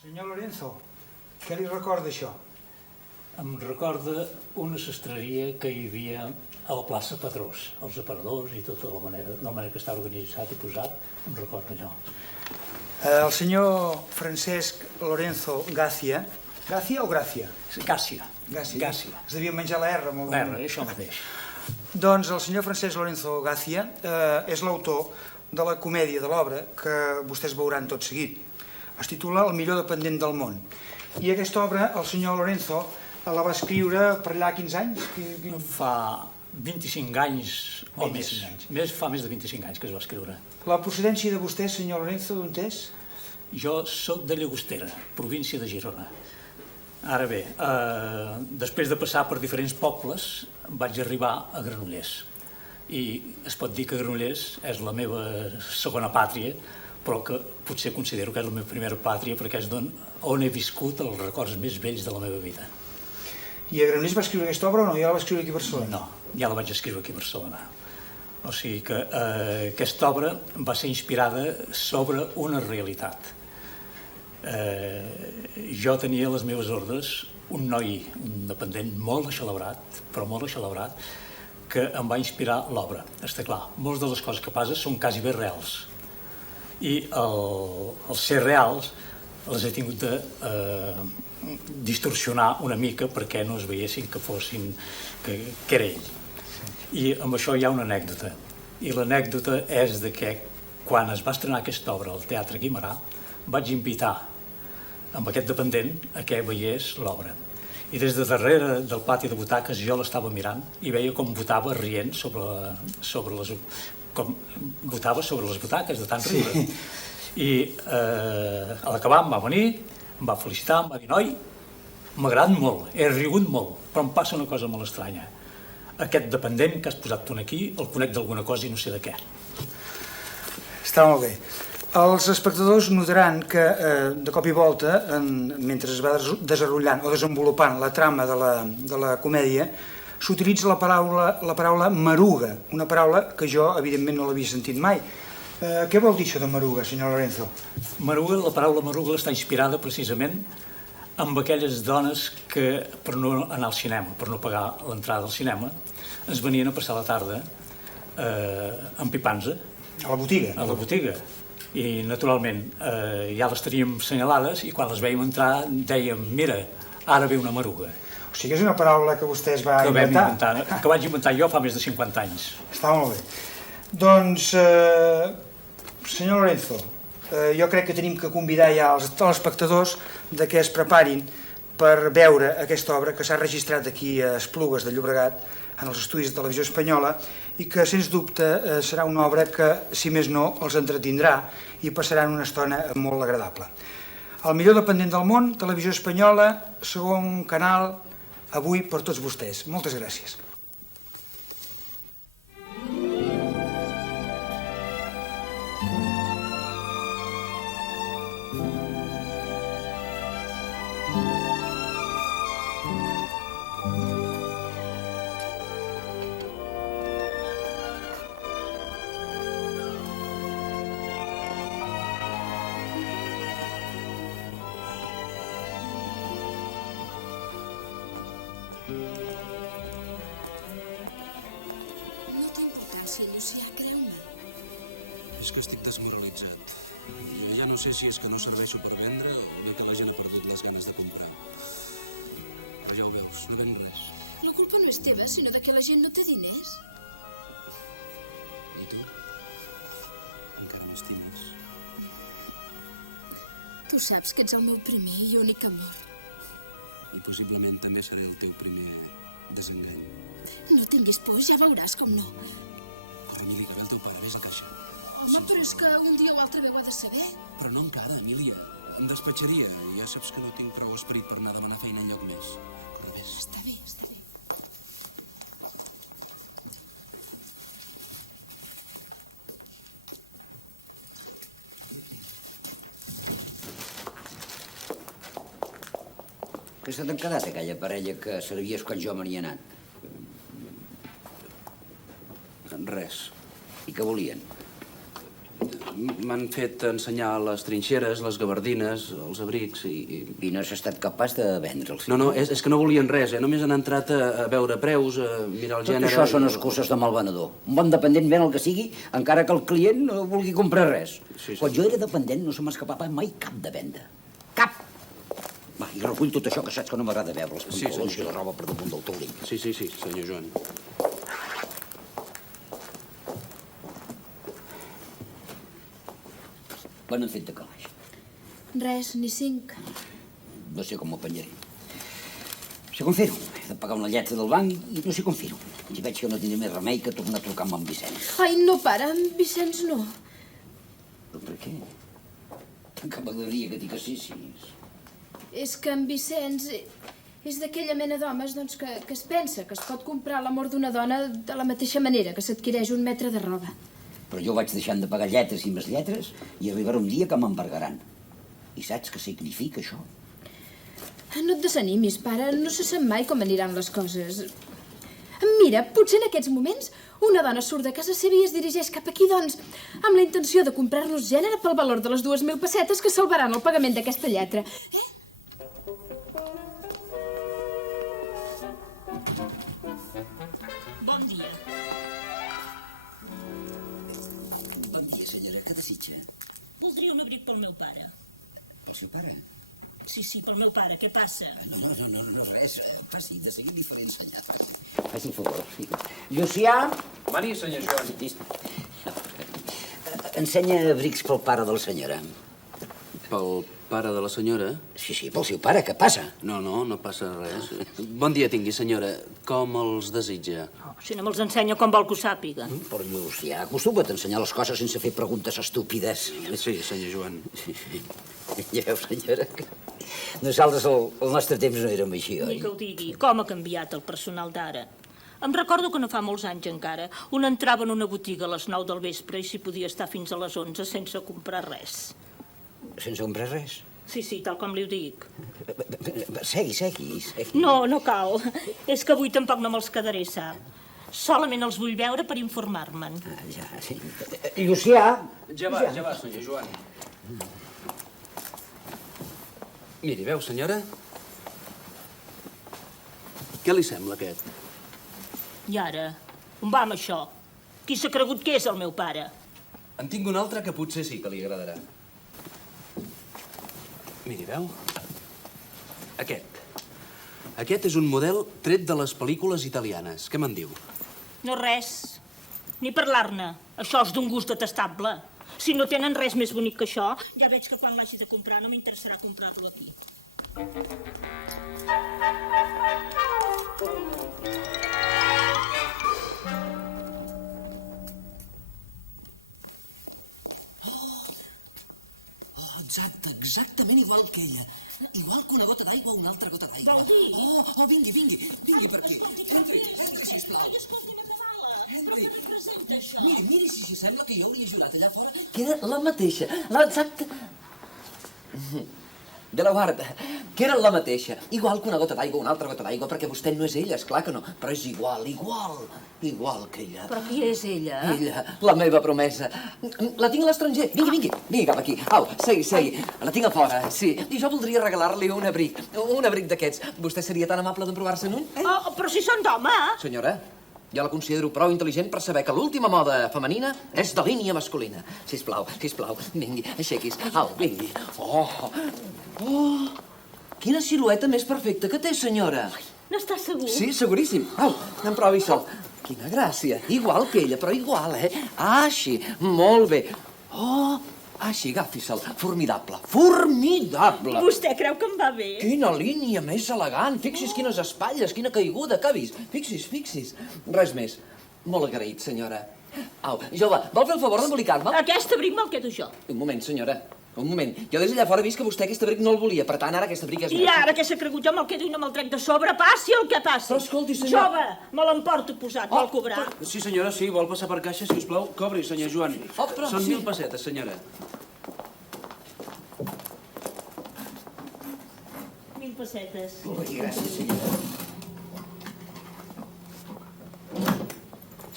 Senyor Lorenzo, què li recorda això? Em recorda una sastreria que hi havia a la plaça Pedrós, els aparadors i tota la manera que està organitzat i posat, em recorda allò. El senyor Francesc Lorenzo Gàcia, Gàcia o Gràcia? Gàcia. Gàcia. Es devia menjar la R. La R, això mateix. Doncs el senyor Francesc Lorenzo Gàcia és l'autor de la comèdia de l'obra que vostès veuran tot seguit. Es titula El millor dependent del món. I aquesta obra, el senyor Lorenzo la va escriure per allà 15 anys? Fa 25 anys o més. Fa més de 25 anys que es va escriure. La procedència de vostè, senyor Lorenzo, d'on és? Jo soc de Llagostera, província de Girona. Ara bé, després de passar per diferents pobles, vaig arribar a Granollers. I es pot dir que Granollers és la meva segona pàtria, però que potser considero que és la meva primera pàtria perquè és on he viscut els records més vells de la meva vida. I a Granollers va escriure aquesta obra o no? Ja la va escriure aquí a Barcelona? No, ja la vaig escriure aquí a Barcelona. O sigui que aquesta obra va ser inspirada sobre una realitat. Jo tenia a les meves ordres un noi, un dependent molt eixelebrat, però molt eixelebrat, que em va inspirar l'obra. Està clar, moltes de les coses que passen són quasi bé reals. I els ser reals els he tingut de distorsionar una mica perquè no es veiessin que era ell. I amb això hi ha una anècdota. I l'anècdota és de que quan es va estrenar aquesta obra al Teatre Guimerà vaig invitar amb aquest dependent a que veiés l'obra. I des de darrere del pati de butaques jo l'estava mirant i veia com votava rient sobre les butaques de tant riure. I a l'acabar em va venir, em va felicitar, em va dir: noi, m'ha agradat molt, he rigut molt, però em passa una cosa molt estranya. Aquest dependent que has posat tu aquí el conec d'alguna cosa i no sé de què. Està molt bé. Els espectadors notaran que, de cop i volta, mentre es va desenvolupant o desenvolupant la trama de la comèdia, s'utilitza la paraula maruga, una paraula que jo, evidentment, no l'havia sentit mai. Què vol dir això de maruga, senyor Lorenzo? Maruga, la paraula maruga està inspirada precisament amb aquelles dones que, per no anar al cinema, per no pagar l'entrada al cinema, ens venien a passar la tarda amb pipanza. A la botiga? A la botiga. I, naturalment, ja les teníem senyalades i quan les veiem entrar dèiem: mira, ara ve una maruga. O sigui, és una paraula que vostè es va inventar. Que vaig inventar jo fa més de 50 anys. Està molt bé. Doncs, senyor Lorenzo, jo crec que tenim que convidar ja els espectadors que es preparin per veure aquesta obra que s'ha registrat aquí a Esplugues de Llobregat, en els estudis de Televisió Espanyola, i que, sens dubte, serà una obra que, si més no, els entretindrà i passaran una estona molt agradable. El millor dependent del món, Televisió Espanyola, segon canal, avui per tots vostès. Moltes gràcies. No té importància, Llucià, creu-me. És que estic desmoralitzat. Jo ja no sé si és que no serveixo per vendre o bé que la gent ha perdut les ganes de comprar. Però ja ho veus, no venc res. La culpa no és teva, sinó de que la gent no té diners. I tu? Encara m'estimes? Tu saps que ets el meu primer i únic amor. I possiblement també seré el teu primer desengany. No tinguis por, ja veuràs com no. Corre, Emília, que ve el teu pare, vés a la caixa. Home, però és que un dia o altre bé ho ha de saber. Però no encara, Emília. Em despatxaria i ja saps que no tinc prou esperit per anar a demanar feina enlloc més. Corre, vés. Està bé, està bé. Que se t'han quedat aquella parella que servies quan jo me n'hi he anat? Res. I què volien? m'han fet ensenyar les trinxeres, les gabardines, els abrics i... I no has estat capaç de vendre'ls. No, és que no volien res, Només han entrat a veure preus, a mirar el Tot gènere... això són excuses de mal venedor. Un bon dependent ven el que sigui, encara que el client no vulgui comprar res. Sí. Quan jo era dependent no se m'escapava mai cap de venda. Cap! Va, i recull tot això que saps que no m'agrada veure, els pantalons i la roba per damunt del taulell. Sí, senyor Joan. Quan han fet de calaix? Res, ni 5. No sé com m'ho penjaré. No sé com fer-ho. He de pagar una lletra del banc i no sé com fer-ho. I veig que no tindré més remei que tornar a trucar amb en Vicenç. Ai, no, pare, en Vicenç no. Però per què? Que m'agradaria que diguessis. És que en Vicenç és d'aquella mena d'homes doncs, que es pensa que es pot comprar l'amor d'una dona de la mateixa manera que s'adquireix un metre de roba. Però jo vaig deixant de pagar lletres i més lletres i arribarà un dia que m'embargaran. I saps què significa això? No et desanimis, pare. No se sap mai com aniran les coses. Mira, potser en aquests moments una dona surt de casa seva i es dirigeix cap aquí, doncs, amb la intenció de comprar-nos gènere pel valor de les 2.000 pessetes que salvaran el pagament d'aquesta lletra. Bon dia. Bon dia, senyora. Què desitja? Voldria un abric pel meu pare. Pel seu pare? Sí, pel meu pare. Què passa? No, res. Passi, de seguir li faré ensenyar. Faci el favor. Llucià! Mani, senyor Joan. Ensenya abrics pel pare de la senyora. Pel pare de la senyora? Sí, pel seu pare. Què passa? No passa res. Bon dia tingui, senyora. Com els desitja? Si no me'ls ensenya, com vol que ho sàpiga? Però Llucià, acostuma't a ensenyar les coses sense fer preguntes estúpides. Sí, senyor Joan. Ja veu, senyora, que nosaltres al nostre temps no érem així, oi? Ni que ho digui. Com ha canviat el personal d'ara? Em recordo que no fa molts anys encara un entrava en una botiga a les 9 del vespre i s'hi podia estar fins a les 11 sense comprar res. Sense comprar res? Sí, tal com li ho dic. Segui. No cal. És que avui tampoc no me'ls quedaré, sap? Solament els vull veure per informar-me'n. Ja, sí. Llucià! Ja va, senyor Joan. Miri, veu, senyora? Què li sembla, aquest? I ara, on va amb això? Qui s'ha cregut que és el meu pare? En tinc un altre que potser sí que li agradarà. Miri, veu? Aquest és un model tret de les pel·lícules italianes. Què me'n diu? No res. Ni parlar-ne. Això és d'un gust detestable. Si no tenen res més bonic que això, ja veig que quan l'hagi de comprar no m'interessarà comprar-lo aquí. Exactament igual que ella. Igual que una gota d'aigua o una altra gota d'aigua. Vol dir? Vingui per aquí. Escolti, però què és? Entri, sisplau. Ai, escolti, m'atabala. Però Entri. què representa això? Miri, si sembla que jo hauria jurat allà fora que era la mateixa. L'exacta... De la guarda, que era la mateixa. Igual que una gota d'aigua o una altra gota d'aigua, perquè vostè no és ella, esclar que no. Però és igual que ella. Però qui és ella? Ella, la meva promesa. La tinc a l'estranger. Vingui cap aquí. Au, segui. La tinc a fora, sí. I jo voldria regalar-li un abric d'aquests. Vostè seria tan amable d'emprovar-se'n un? Oh, però si són d'home. Senyora, ja la considero prou intel·ligent per saber que l'última moda femenina és de línia masculina. Sisplau, vingui, aixequis. Au, vingui. Oh, quina silueta més perfecta que té, senyora. N'estàs segur? Sí, seguríssim. Au, emprovi-se'l. Quina gràcia. Igual que ella, però igual, eh? Així, molt bé. Així, agafi-se'l. Formidable. Vostè creu que em va bé? Quina línia més elegant. Fixi's quines espatlles, quina caiguda que ha vist. Fixi's. Res més. Molt agraït, senyora. Au, jove, vol fer el favor d'embolicar-me? Aquest abric me'l quedo jo. Un moment, senyora. Un moment. Jo des d'allà fora he vist que vostè aquest abric no el volia. Per tant, ara aquest abric és... I ara què s'ha cregut? Jo me'l quedo i no me'l trec de sobre. Passi el que passi. Però escolti, senyor... Jove, me l'emporto posat. Vol cobrar? Sí, senyora, sí. Vol passar per caixa, si us plau? Cobri, senyor Joan. Però Són sí. 1.000 pessetes, senyora. 1.000 pessetes. Gràcies, senyora.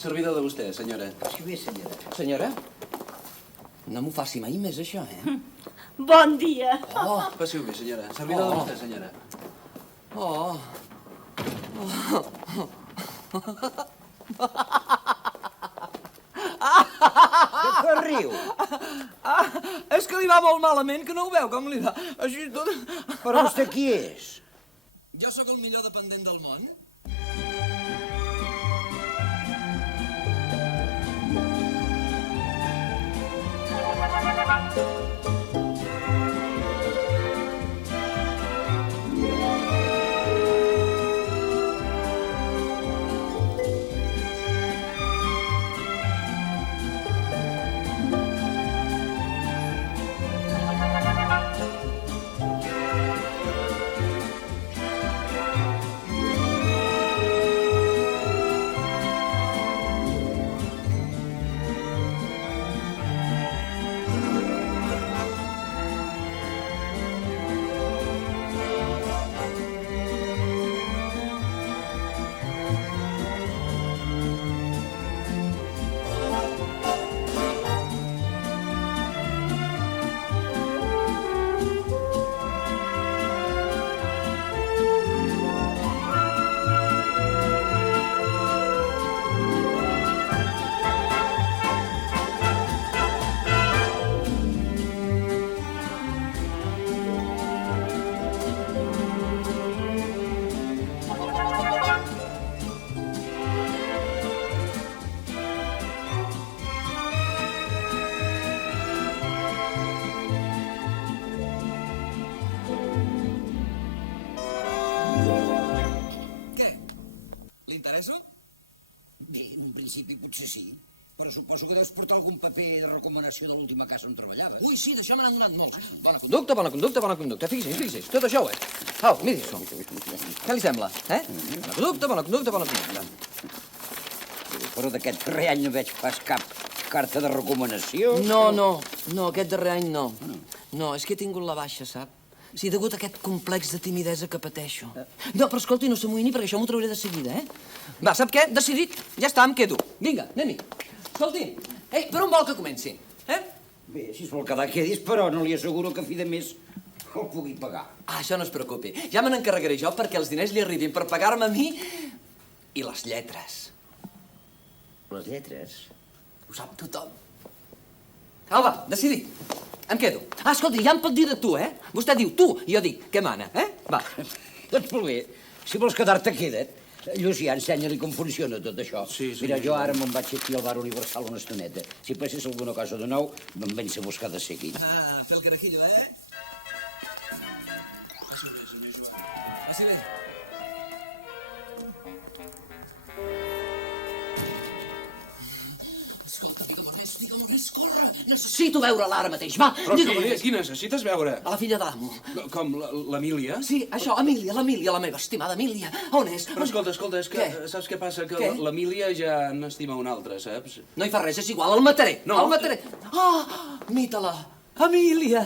Servidor de vostè, senyora. Sí, bé, senyora. Senyora? No m'ho faci mai més, això, eh? Bon dia. Oh, Passiu bé, senyora. Servidor de vostè, senyora. oh. De què riu? És que li va molt malament, que no ho veu, com li va. Així tot... Però vostè qui és? Jo sóc el millor dependent del món. Què? Li interesso? Bé, en un principi potser sí, però suposo que deus portar algun paper de recomanació de l'última casa on treballaves. Ui, sí, d'això me n'han donat molts. Bona conducta, bona conducta, bona conducta. Fixi's, tot això ho és. Au, miri-s'ho. Què li sembla, eh? Bona conducta, bona conducta, bona conducta. Però d'aquest darrer any no veig pas cap carta de recomanació. No, aquest darrer any no. No, és que he tingut la baixa, sap? Sí, degut a aquest complex de timidesa que pateixo. No, però escolti, no s'amoïni, perquè això m'ho trauré de seguida, eh? Va, sap què? Decidit. Ja està, em quedo. Vinga, anem-hi. Escolti, ei, per on vol que comenci? Bé, si es vol quedar, quedis, però no li asseguro que a fi de mes el pugui pagar. Ah, això no es preocupi. Ja me n'encarregaré jo perquè els diners li arribin per pagar-me a mi i les lletres. Les lletres? Ho sap tothom. Alba, decidit. Em quedo. Ah, escolti, ja em pot dir de tu, eh? Vostè diu tu i jo dic què mana, eh? Va. Doncs molt bé. Si vols quedar-te, queda't. Llucià, ensenya-li com funciona tot això. Sí, Mira, jo ara me'n vaig aquí al bar Universal una estoneta. Si passés alguna cosa de nou, me'n vens a buscar de seguit. Ah, fer el carajillo, eh? Passi bé, senyor Joan. Passi bé. Escolta, digue'm on és, corre! Necessito veure-la ara mateix, va! Però Digue'm on és. qui necessites veure? A la filla de l'amo. Com l'Emília? Sí, això, Emília, la meva estimada Emília. On és? Però escolta, és que Què? saps què passa? Que Què? l'Emília ja n'estima una altra, saps? No hi fa res, és igual, el mataré. No. El mataré. Ah, mita-la. Emília.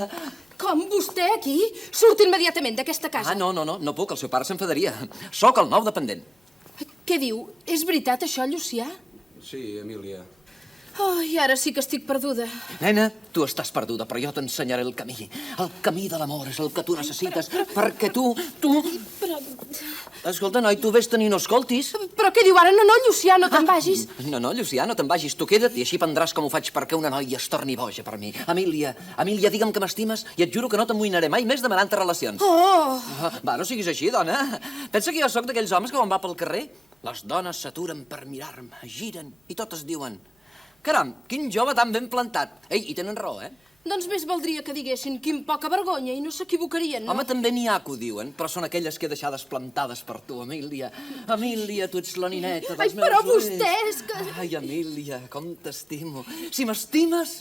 Com, vostè aquí? Surt immediatament d'aquesta casa. Ah, no puc, el seu pare s'enfadaria. Sóc el nou dependent. Què diu? És veritat això, Llucià? Sí, Emília. Ai, ara sí que estic perduda. Nena, tu estàs perduda, però jo t'ensenyaré el camí. El camí de l'amor és el que tu necessites, perquè tu... Però... Escolta, noi, tu vés tenir no escoltis. Però què diu ara? No, Llucià, no te'n vagis. No, Llucià, no te'n vagis. Tu queda't i així prendràs com ho faig perquè una noia es torni boja per mi. Emília, digue'm que m'estimes i et juro que no t'amoïnaré mai més demanant-te relacions. Oh! Va, no siguis així, dona. Pensa que jo sóc d'aquells homes que quan va pel carrer les dones s'aturen per mirar-me, giren i totes diuen: caram, quin jove tan ben plantat. Ei, i tenen raó, eh? Doncs més valdria que diguessin quin poca vergonya i no s'equivocarien, no? Home, també n'hi ha que ho diuen, però són aquelles que he deixades plantades per tu, Emília. Emília, tu ets la nineta dels Ai, meus però ulls. vostè és que... Ai, Emília, com t'estimo. Si m'estimes,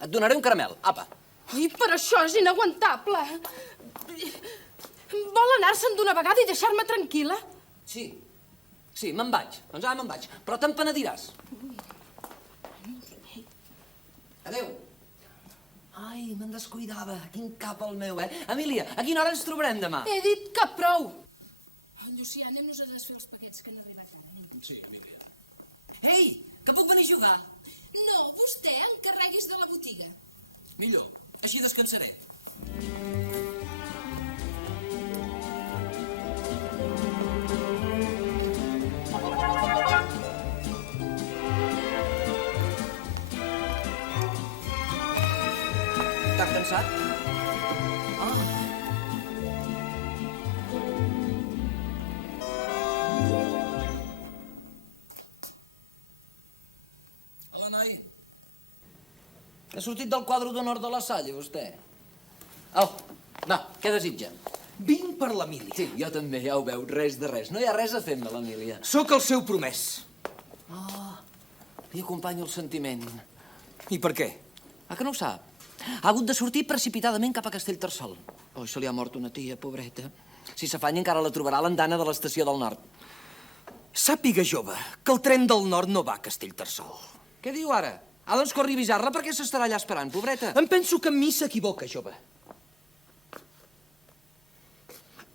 et donaré un caramel. Apa. Ai, però això és inaguantable. Vol anar-se'n d'una vegada i deixar-me tranquil·la? Sí, me'n vaig. Doncs ara me'n vaig. Però te'n penediràs. Adéu. Ai, me'n descuidava. Quin cap el meu, eh? Emília, a quina hora ens trobarem demà? He dit que prou. Oh, Llucià, anem-nos a desfer els paquets que han arribat ara. Anem. Sí, Emília. Ei, que puc venir a jugar? No, vostè encarreguis de la botiga. Millor. Així descansaré. Hola, noi. Ha sortit del quadre d'honor de la Salle, vostè? Au, va, què desitja? Vinc per l'Emília. Sí, jo també, ja ho veu, res de res. No hi ha res a fer amb l'Emília. Sóc el seu promès. Li acompanyo el sentiment. I per què? Ah, que no ho sap? Ha hagut de sortir precipitadament cap a Castellterçol. Oh, se li ha mort una tia, pobreta. Si s'afanya encara la trobarà a l'andana de l'estació del nord. Sàpiga, jove, que el tren del nord no va a Castellterçol. Què diu ara? Ah, doncs corri a avisar-la perquè s'estarà allà esperant, pobreta. Em penso que amb mi s'equivoca, jove.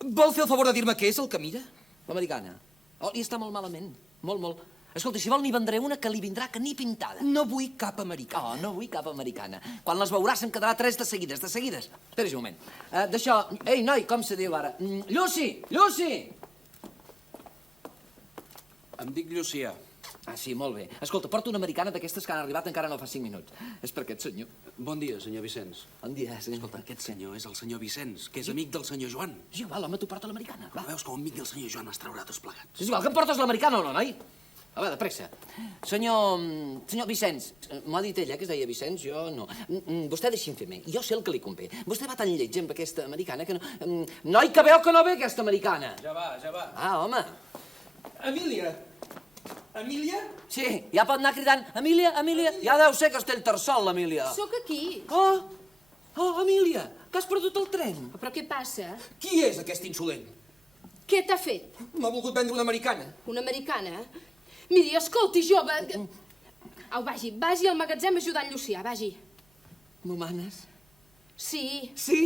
Vol fer el favor de dir-me què és el que mira? L'americana. Oh, li està molt malament. Molt, molt. Escolta, si vol n'hi vendré una que li vindrà que ni pintada. No vull cap americà. Oh, no vull cap americana. Quan les veurà se'n quedarà 3 de seguides, de seguides. Espera un moment. D'això... Ei, noi, com se diu ara? Lucy! Lucy! Em dic Llucià. Ah, sí, molt bé. Escolta, porta una americana d'aquestes que han arribat encara no fa 5 minuts. És per aquest senyor. Bon dia, senyor Vicenç. Bon dia, sí. Escolta, aquest senyor és el senyor Vicenç, que és amic del senyor Joan. És igual, home, tu porta l'americana. Va, veus que un amic del senyor Joan es traurà tots plegats. És igual, que em portes l'americana o no, noi? A veure, de pressa. Senyor Vicenç, m'ho ha dit ella, que es deia Vicenç, jo no. Vostè deixi'm fer-me, jo sé el que li convé. Vostè va tan lleig amb aquesta americana que no... Noi, que veu que no ve aquesta americana. Ja va, ja va. Ah, home. Emília! Emília? Sí, ja pot anar cridant, Emília, Emília. Ja deu ser Castellterçol, l'Emília. Sóc aquí. Oh, Emília, que has perdut el tren. Però què passa? Qui és aquest insolent? Què t'ha fet? M'ha volgut vendre una americana. Una americana? Miri, escolti, jove... Au, vagi al magatzem a ajudar en Llucià, vagi. M'ho manes? Sí. Sí?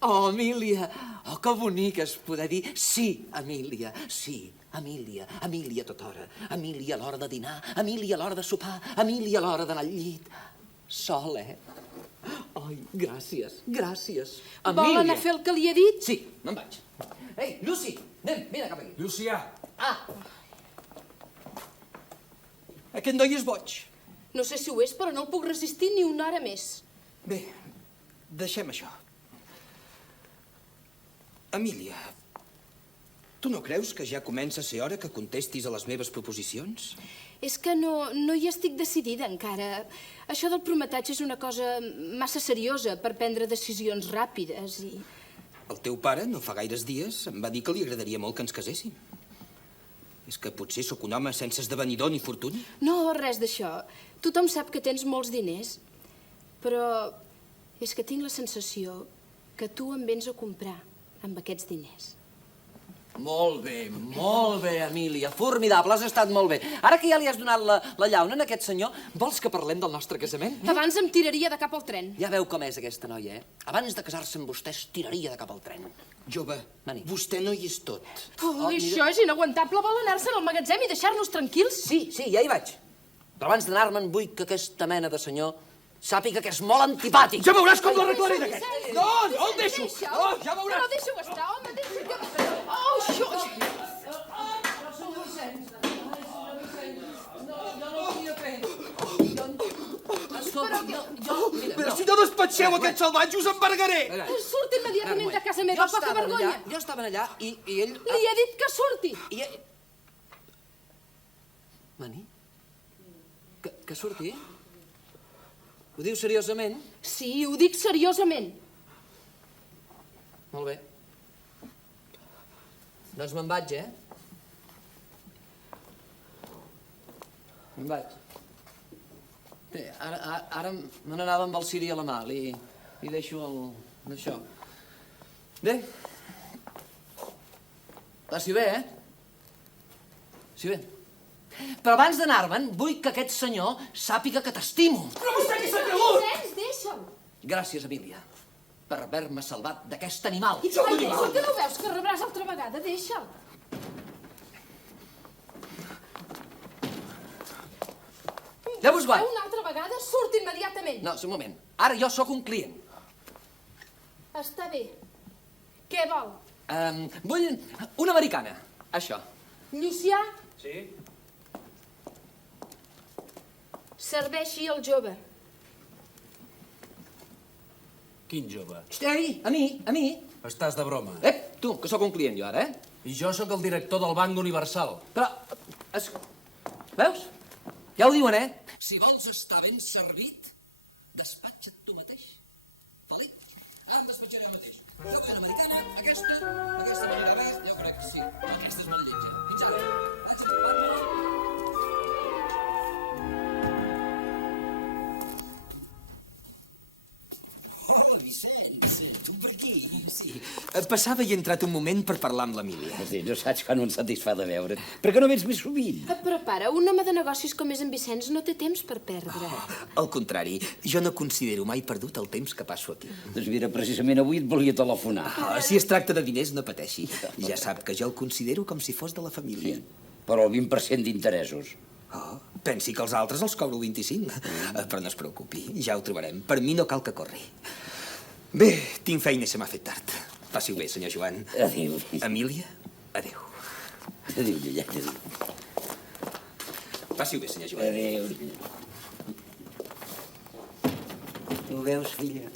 Oh, Emília. Oh, que bonic és poder dir sí, Emília, sí. Emília, Emília a tota hora. Emília a l'hora de dinar, Emília a l'hora de sopar, Emília a l'hora d'anar al llit. Sol, eh? Ai, gràcies, gràcies. Vol anar a fer el que li he dit? Sí, me'n vaig. Ei, Lucy, anem, vine cap aquí. Llucià! Ah, Aquest noi és boig. No sé si ho és, però no el puc resistir ni una hora més. Bé, deixem això. Emília, tu no creus que ja comença a ser hora que contestis a les meves proposicions? És que no hi estic decidida encara. Això del prometatge és una cosa massa seriosa per prendre decisions ràpides i... El teu pare, no fa gaires dies, em va dir que li agradaria molt que ens caséssim. És que potser sóc un home sense esdevenidor ni fortuna? No, res d'això. Tothom sap que tens molts diners, però és que tinc la sensació que tu em vens a comprar amb aquests diners. molt bé, Emília, formidable, has estat molt bé. Ara que ja li has donat la llauna a aquest senyor, vols que parlem del nostre casament? Abans em tiraria de cap al tren. Ja veu com és aquesta noia, eh? Abans de casar-se amb vostè es tiraria de cap al tren. Jove, Mani. vostè no hi és tot. Això és inaguantable. Vol anar-se'n al magatzem i deixar-nos tranquils? Sí, ja hi vaig. Però abans d'anar-me'n vull que aquesta mena de senyor sàpiga que és molt antipàtic. Ja veuràs com l'arreglaré d'aquest. No, el deixo. Deixa'l. Ja veuràs. No, deixa-ho estar, home, deixa que... Oh, això... Però si no despatxeu aquest salvatge, us embargaré. Surt immediatament de casa meva, poca vergonya. Jo estava allà i ell... Li he dit que surti. Mani? Que surti? Ho diu seriosament? Sí, ho dic seriosament. Molt bé. Doncs me'n vaig, eh? Me'n vaig. Bé, ara me n'anava amb el ciri a la mà. Li deixo això. Bé. Passi bé, eh? Passi bé. Però abans d'anar-me'n, vull que aquest senyor sàpiga que t'estimo. Però vostè qui s'ha cregut? Vicenç, deixa'l. Gràcies, Emília, per haver-me salvat d'aquest animal. Ai, deixa'l, que no ho veus, que rebràs altra vegada. Deixa'l. Adéu, us vaig. Una altra vegada surt immediatament. No, un moment. Ara jo sóc un client. Està bé. Què vol? Vull una americana. Això. Llucià, Sí? serveixi el jove. Quin jove? Ei, a mi. Estàs de broma. Tu, que sóc un client jo ara, I jo sóc el director del Banc Universal. Però, veus? Ja ho diuen, Si vols estar ben servit, despatxa't tu mateix. Felip? Ara em despatxaré jo mateix. Jo vull una americana, aquesta m'anirà bé, jo crec que sí. Aquesta és molt lletja. Fins ara. Vaig a trobar-me-la. Hola, Vicenç, tu per aquí? Sí, passava i he entrat un moment per parlar amb l'Emília. Sí, no saps quan un satisfà de veure't. Per què no vens més sovint? Però, pare, un home de negocis com és en Vicenç no té temps per perdre. Al contrari, jo no considero mai perdut el temps que passo aquí. Doncs mira, precisament avui et volia telefonar. Si es tracta de diners, no pateixi. Ja sap que jo el considero com si fos de la família. Però el 20% d'interessos. Pensi que els altres els cobro 25. Però no es preocupi, ja ho trobarem. Per mi no cal que corri. Bé, tinc feina i se m'ha fet tard. Passi-ho bé, senyor Joan. Adéu. Emília, adéu. Adéu, Llullet, adéu. Passi-ho bé, senyor Joan. Adéu. Ho veus, filla?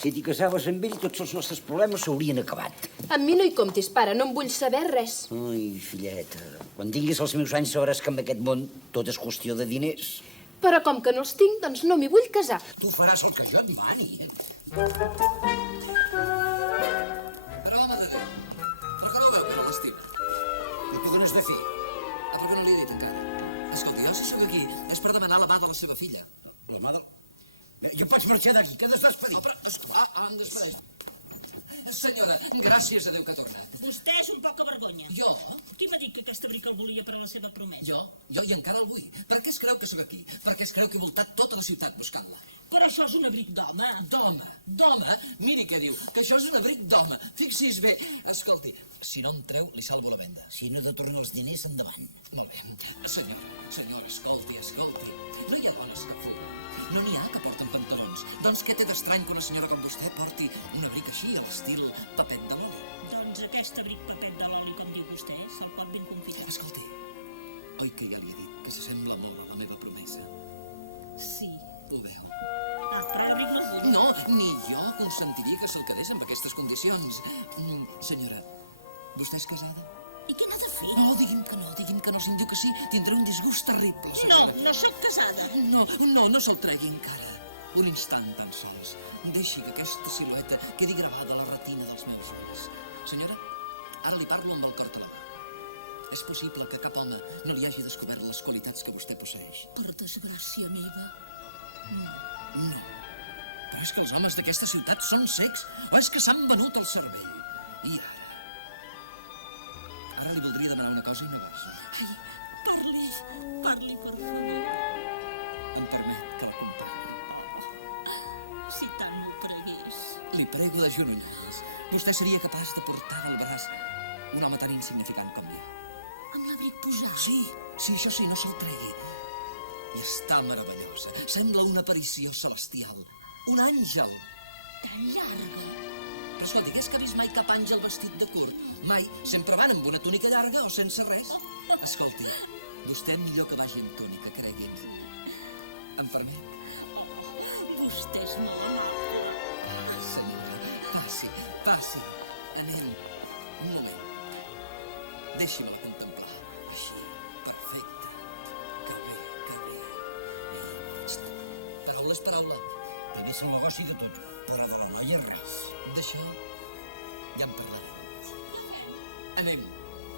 Si t'hi casaves amb ell, tots els nostres problemes s'haurien acabat. Amb mi no hi comptis, pare, no en vull saber res. Ai, filleta, quan tinguis els meus anys sabràs que en aquest món tot és qüestió de diners. Però com que no els tinc, doncs no m'hi vull casar. Tu faràs el que jo et mani. Però, home de Déu, però que no ho veu, que no l'estima? I tu què n'has de fer? Per què no li he dit encara? Escolti, jo si sóc aquí és per demanar la mà de la seva filla. La mà del... Jo pots marxar d'aquí, quedes despedit. Però, em despedeix. Senyora, gràcies a Déu que ha tornat. Vostè és un poca vergonya. Jo? Qui m'ha dit que aquesta brica el volia per a la seva promesa? Jo i encara el vull. Per què es creu que sóc aquí? Per què es creu que he voltat tota la ciutat buscant-la? Però això és un abric d'home. D'home? Miri què diu, que això és un abric d'home. Fixi's bé. Escolti, si no em treu, li salvo la venda. Si no te tornen els diners, endavant. Molt bé. Senyora, escolti. No hi ha dones que fuguen. No n'hi ha que porten pantalons. Doncs què té d'estrany que una senyora com vostè porti un abric així, a l'estil papet de l'oli? Doncs aquest abric papet de l'oli, com diu vostè, se'l pot ben confitar. Escolti, oi que ja li he dit que s'assembla molt a la meva promesa? Sí. Ho veu? Però l'abric no el vull. No, ni jo consentiria que se'l quedés amb aquestes condicions. Senyora, vostè és casada? I què n'ha de fer? No, digui'm que no. Si em diu que sí, tindré un disgust terrible, senyora. No sóc casada. No se'l tregui encara. Un instant tan sols. Deixi que aquesta silueta quedi gravada a la retina dels meus ulls. Senyora, ara li parlo amb el cor a la mà. És possible que cap home no li hagi descobert les qualitats que vostè posseeix. Per desgràcia meva. No. Però és que els homes d'aquesta ciutat són cecs o és que s'han venut el cervell. I ara? Ara li voldria demanar una cosa i no gosa. Ai, parli, per favor. Em permet que l'acompanyi. Si tant m'ho pregués. Li prego de genollades. Vostè seria capaç de portar del braç un home tan insignificant com jo. Amb l'abric posat? Sí, això sí, no se'l tregui. I està meravellosa. Sembla una aparició celestial. Un àngel. Tan llarga. Però escolti, què és que ha vist mai cap àngel vestit de curt? Mai. Sempre van amb una túnica llarga o sense res. Escolti, vostè millor que vagi amb túnica, cregui'm. Em permet? Vostè és molt amable. Senyora, passi. Anem. Un moment. Deixi-me-la contemplar. Així, perfecte. Que bé. Paraula és paraula. Primer és el negoci de tot, però de la noia res. D'això ja en parlarem.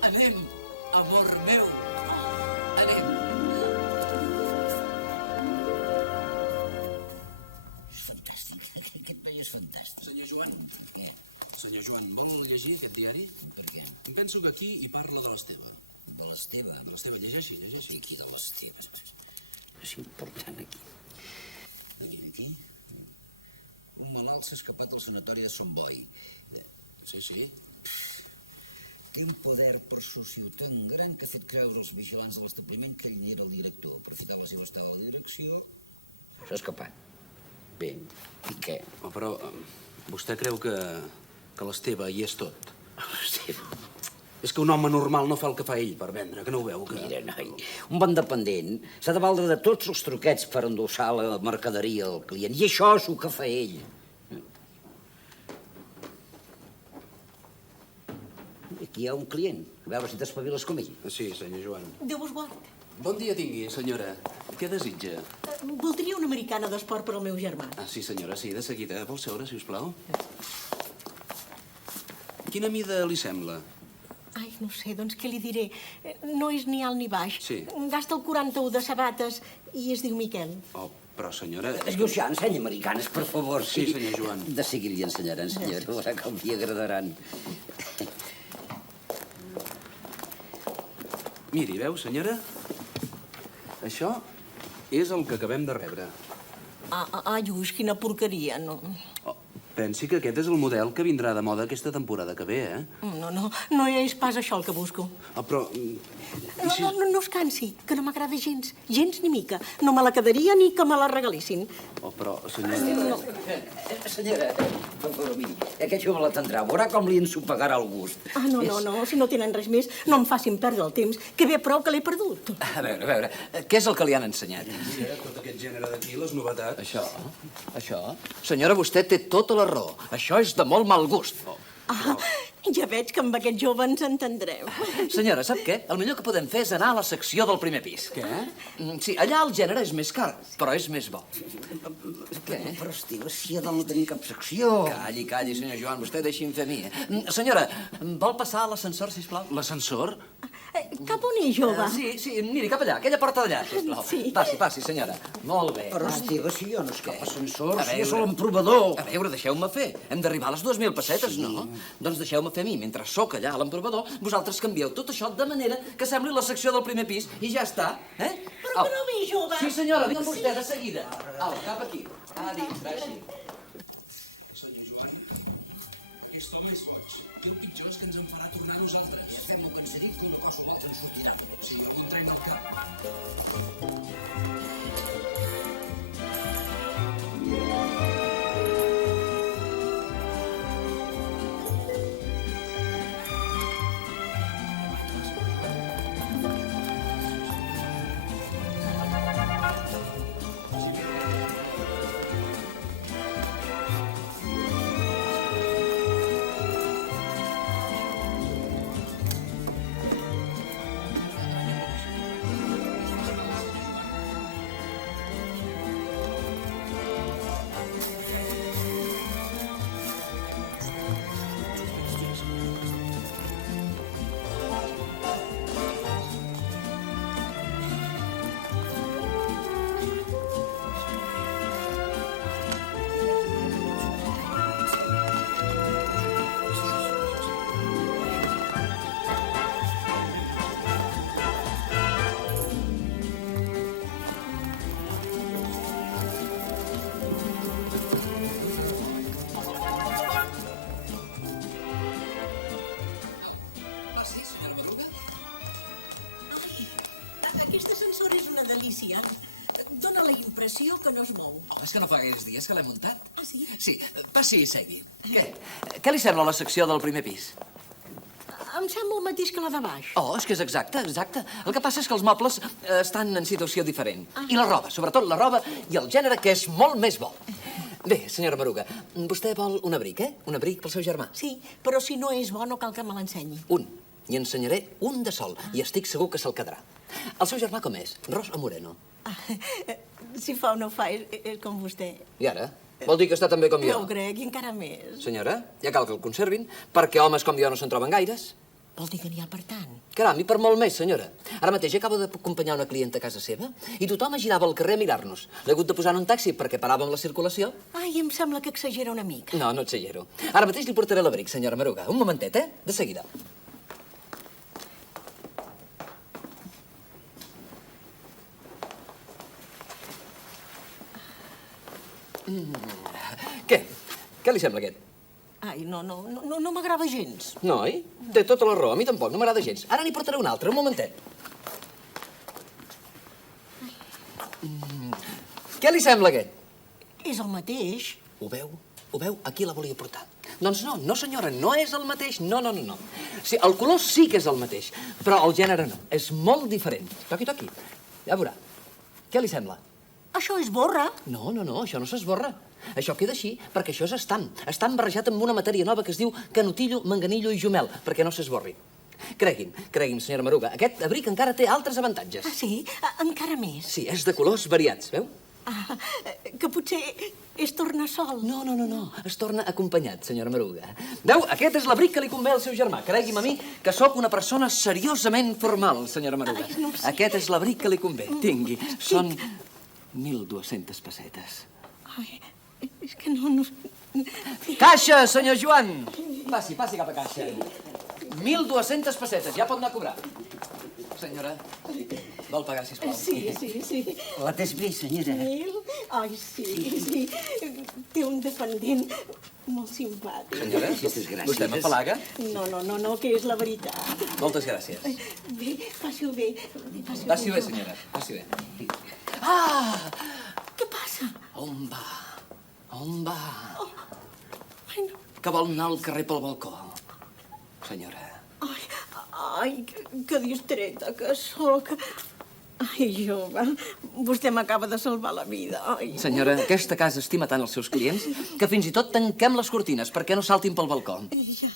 Anem, amor meu. Anem. És fantàstic, aquest noi és fantàstic. Senyor Joan. Què? Senyor Joan, vol llegir aquest diari? Per què? Em penso que aquí hi parla de l'Esteve. De l'Esteve? De l'Esteve, llegeixi. Aquí de l'Esteve. És important, aquí. Aquí? Un malalt s'ha escapat del sanatori de Sant Boi. Sí. Té un poder persuasiu tan gran que ha fet creure als vigilants de l'establiment que ell n'era el director. Aprofitar la seva estada a la direcció, s'ha escapat. Bé, i què? Oh, però vostè creu que l'Esteve hi és tot? Sí. És que un home normal no fa el que fa ell per vendre, que no ho veu? Que... Mira, noi, un bon dependent s'ha de valdre de tots els truquets per endossar la mercaderia al client. I això és el que fa ell. Aquí hi ha un client. A veure si t'espaviles com ell. Sí, senyor Joan. Déu vos guard. Bon dia tingui, senyora. Què desitja? Voldria una americana d'esport per al meu germà. Ah, sí, senyora, sí, de seguida. Vol seure, si us plau? Quina mida li sembla? Ai, no sé, doncs què li diré? No és ni alt ni baix. Sí. Gasta el 41 de sabates i es diu Miquel. Oh, però, senyora... Llucià, ensenya americanes, per favor. Sí, senyor Joan. De seguida li ensenyaran, senyora. Veurà com li agradaran. Miri, veu, senyora? Això és el que acabem de rebre. Lluix, quina porqueria, no. Oh, pensi que aquest és el model que vindrà de moda aquesta temporada que ve, eh? No és pas això el que busco. Oh, però... No es cansi, que no m'agrada gens ni mica. No me la quedaria ni que me la regalissin. Oh, però, senyora... Senyora, per favor, miri, aquest jove l'atendrà. Veurà com li ensopegarà el gust. No, si no tenen res més, no em facin perdre el temps, que bé prou que l'he perdut. A veure, què és el que li han ensenyat? Mira, tot aquest gènere d'aquí, les novetats... Això? Senyora, vostè té tota la raó. Això és de molt mal gust. Ja veig que amb aquest jove ens entendrem. Senyora, sap què? El millor que podem fer és anar a la secció del primer pis. Què? Sí, allà el gènere és més car, però és més bo. Què? Però, estiu, si ja no tenim cap secció. Calli, senyor Joan, vostè deixi'm fer a mi. Senyora, vol passar a l'ascensor, sisplau? L'ascensor? Cap on és, jove? Sí, miri, cap allà, aquella porta d'allà, sisplau. Sí. Passi, senyora. Molt bé. Però, estiu, si jo no és cap ascensor, A si veure. jo sóc l'emprovador. A veure, deixeu-me fer. Hem d'arribar a les 2.000 pessetes, no? Doncs deixeu-me fer a mi. Mentre sóc allà a l'emprovador, vosaltres canvieu tot això de manera que sembli la secció del primer pis i ja està, eh? Però bé, jove. Sí, senyora, vinga vostè de seguida. Au, cap aquí. A dins, vagi. Senyor Joan, aquest home és boig. I el pitjor és que ens en farà tornar a nosaltres. Ja fem-ho que ens ha dit que una cosa o l'altra ens sortirà de tot. Sí, algun tren al cap. Passi, senyora Maruga. Ai, aquest ascensor és una delícia. Dóna la impressió que no es mou. Oh, és que no fa gaires dies que l'he muntat. Ah, sí? Sí, passi i segui. Què li sembla la secció del primer pis? Em sembla el mateix que la de baix. Oh, és que és exacte. El que passa és que els mobles estan en situació diferent. I la roba, sobretot la roba i el gènere, que és molt més bo. Bé, senyora Maruga, vostè vol un abric, eh? Un abric pel seu germà. Sí, però si no és bo no cal que me l'ensenyi. Un. I ensenyaré un de sol, i estic segur que se'l quedarà. El seu germà com és? Ros o moreno? Si fa o no fa, és com vostè. I ara? Vol dir que està tan bé com Jo jo? ho crec, i encara més. Senyora, ja cal que el conservin, perquè homes com jo no se'n troben gaires. Vol dir que n'hi ha per tant? Caram, i per molt més, senyora. Ara mateix acabo d'acompanyar una clienta a casa seva i tothom girava al carrer a mirar-nos. L'he hagut de posar en un taxi perquè paràvem la circulació. Ai, em sembla que exagera una mica. No exagero. Ara mateix li portaré l'abric, senyora Maruga. Un momentet, eh? De seguida. Què? Què li sembla aquest? Ai, no m'agrada gens. No, oi? Té tota la raó, a mi tampoc, no m'agrada gens. Ara n'hi portaré un altre, un momentet. Què li sembla, aquest? És el mateix. Ho veu? Ho veu? Aquí la volia portar. Doncs no, senyora, no és el mateix. No. Sí, el color sí que és el mateix, però el gènere no. És molt diferent. Toqui. Ja veurà. Què li sembla? Això és borra. No, això no s'esborra. Això queda així perquè això és estam. Estam barrejat amb una matèria nova que es diu canotillo, manganillo i jumel, perquè no s'esborri. Cregui'm, senyora Maruga, aquest abric encara té altres avantatges. Ah, sí? Encara més. Sí, és de colors variats, veu? Ah, que potser es torna sol. No, es torna acompanyat, senyora Maruga. Veu, aquest és l'abric que li convé al seu germà. Cregui'm a mi que sóc una persona seriosament formal, senyora Maruga. Ai, no ho sé. Aquest és l'abric que li convé. Tingui, són 1.200 pessetes. Ai, és que no... Caixa, senyor Joan! Passi cap a caixa. 1.200 pessetes, ja pot anar a cobrar. Senyora, vol pagar, sisplau? Sí. La tens bé, senyora? 1.000? Ai, sí. Té un dependent molt simpàtic. Senyora, vostè m'afalaga? No, que és la veritat. Moltes gràcies. Bé, passi-ho bé. Passi-ho bé, senyora, passi-ho bé. Ah! Què passa? On va? Ai, no. Que vol anar al carrer pel balcó. Senyora. Ai, que distreta que sóc. Ai, jove, vostè m'acaba de salvar la vida. Ai. Senyora, aquesta casa estima tant els seus clients que fins i tot tanquem les cortines perquè no saltin pel balcó. Ja.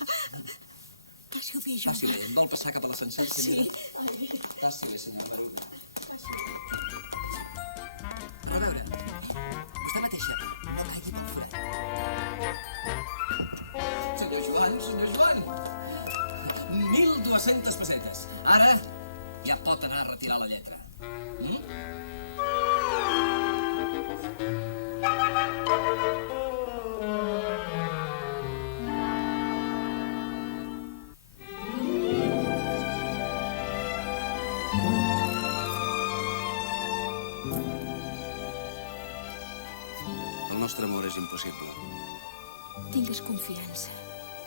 Passi-ho bé, jove. Passi-ho bé. Vol passar cap a l'ascensor, senyora? Sí. Ai. Passi-ho bé, senyora Maruga. Passi-ho bé. Però a veure, vostè mateixa, no caigui pel forat. Senyor Joan! 1.200 pessetes. Ara ja pot anar a retirar la lletra. El nostre amor és impossible. Tingues confiança.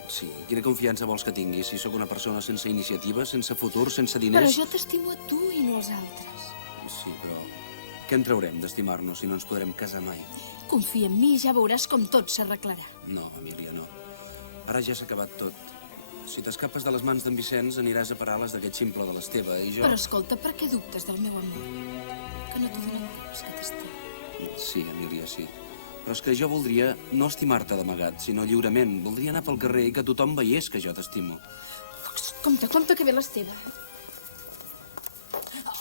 Sí, quina confiança vols que tingui si sóc una persona sense iniciativa, sense futur, sense Però diners? jo t'estimo a tu i no als altres. Sí, però què en traurem d'estimar-nos si no ens podrem casar mai? Confia en mi i ja veuràs com tot s'arreglarà. No, Emília, no. Ara ja s'ha acabat tot. Si t'escapes de les mans d'en Vicenç, aniràs a parar a les d'aquest ximple de l'Esteve i jo... Però escolta, per què dubtes del meu amor? Que no t'ho donat cops, que t'estimo. Sí, Emília, sí. Però és que jo voldria no estimar-te d'amagat, sinó lliurement. Voldria anar pel carrer i que tothom veiés que jo t'estimo. Compte que ve l'Esteve.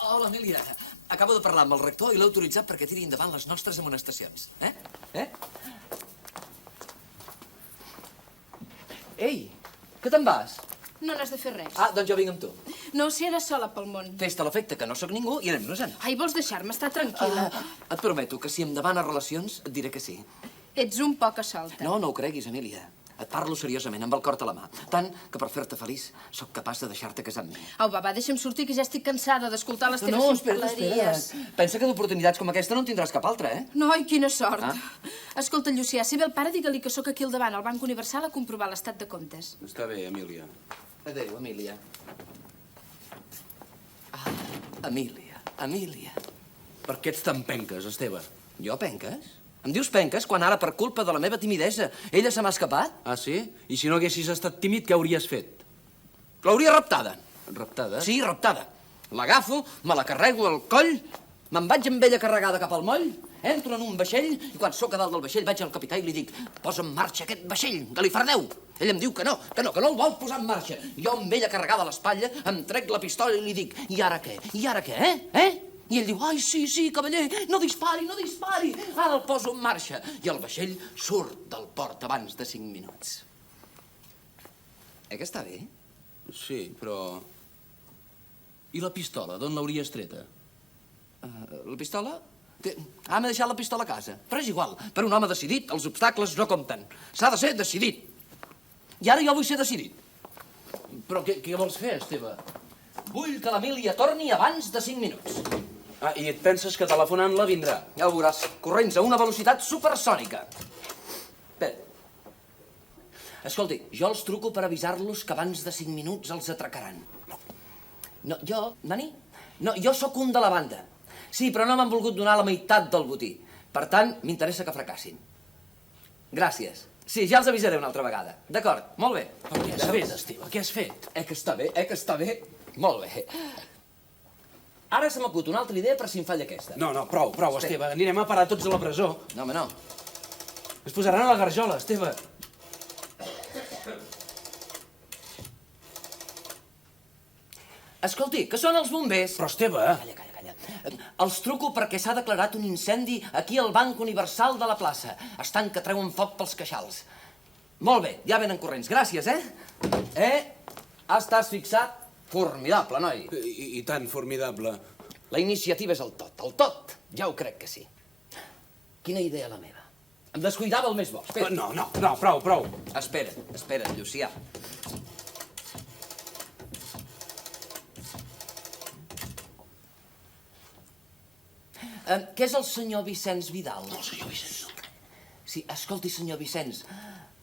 Hola, Emília. Acabo de parlar amb el rector i l'he autoritzat perquè tiri endavant les nostres amonestacions. Ei, que te'n vas? No n'has de fer res. Ah, doncs jo vinc amb tu. No, si era sola pel món. Fes-te l'efecte que no sóc ningú i anem-nos-en. Ai, vols deixar-me estar tranquil·la? Et prometo que si em demanes relacions et diré que sí. Ets un poc a solta. No ho creguis, Emília. Et parlo seriosament, amb el cor a la mà. Tant que per fer-te feliç sóc capaç de deixar-te casar amb mi. Au, va, deixa'm sortir, que ja estic cansada d'escoltar les teves No, espera. ximpleries. Pensa que d'oportunitats com aquesta no en tindràs cap altra, eh? Noi, quina sort. Ah. Escolta, Llucià, si ve el pare, digue-li que sóc aquí al davant, al Banc Universal, a comprovar l'estat de comptes. Està bé, Emília. Adéu, Emília. Emília. Per què ets tan penques, Esteve? Jo, penques? Em dius penques quan ara, per culpa de la meva timidesa, ella se m'ha escapat? Ah, sí? I si no haguessis estat tímid, què hauries fet? L'hauria raptada. Raptada? Sí, raptada. L'agafo, me la carrego al coll, me'n vaig amb ella carregada cap al moll, entro en un vaixell i quan sóc a dalt del vaixell vaig al capità i li dic posa en marxa aquest vaixell, que li fardeu. Ell em diu que no el vol posar en marxa. Jo amb ella carregada a l'espatlla em trec la pistola i li dic i ara què? I ell diu, ai, sí, cavaller, no dispari. Ara el poso en marxa. I el vaixell surt del port abans de 5 minuts. Que està bé? Sí, però... I la pistola, d'on l'hauries treta? La pistola? M'ha deixat la pistola a casa. Però és igual, per un home decidit, els obstacles no compten. S'ha de ser decidit. I ara jo vull ser decidit. Però què vols fer, Esteve? Vull que l'Emília torni abans de 5 minuts. Ah, i et penses que telefonant-la vindrà? Ja ho veuràs, corrents a una velocitat supersònica. Espera. Escolti, jo els truco per avisar-los que abans de 5 minuts els atracaran. No, Dani? No, jo sóc un de la banda. Sí, però no m'han volgut donar la meitat del botí. Per tant, m'interessa que fracassin. Gràcies. Sí, ja els avisaré una altra vegada. D'acord, molt bé. Però què has fet, Esteve? Què has fet? Que està bé, que està bé. Molt bé. Ara se m'acut una altra idea per si em falla aquesta. No, prou, Esteve. Anirem a parar tots a la presó. No, home, no. Es posaran a la garjola, Esteve. Escolti, que són els bombers. Però, Esteve... Calla. Els truco perquè s'ha declarat un incendi aquí al Banc Universal de la plaça. Estan que treuen foc pels queixals. Molt bé, ja venen corrents. Gràcies, Estàs fixat? Formidable, noi. I tant formidable. La iniciativa és el tot. Ja ho crec que sí. Quina idea la meva. Em descuidava el més bo. Espera. No, prou. Espera, Llucià. Què és el senyor Vicenç Vidal? No, el senyor Vicenç no. Sí, escolti, senyor Vicenç,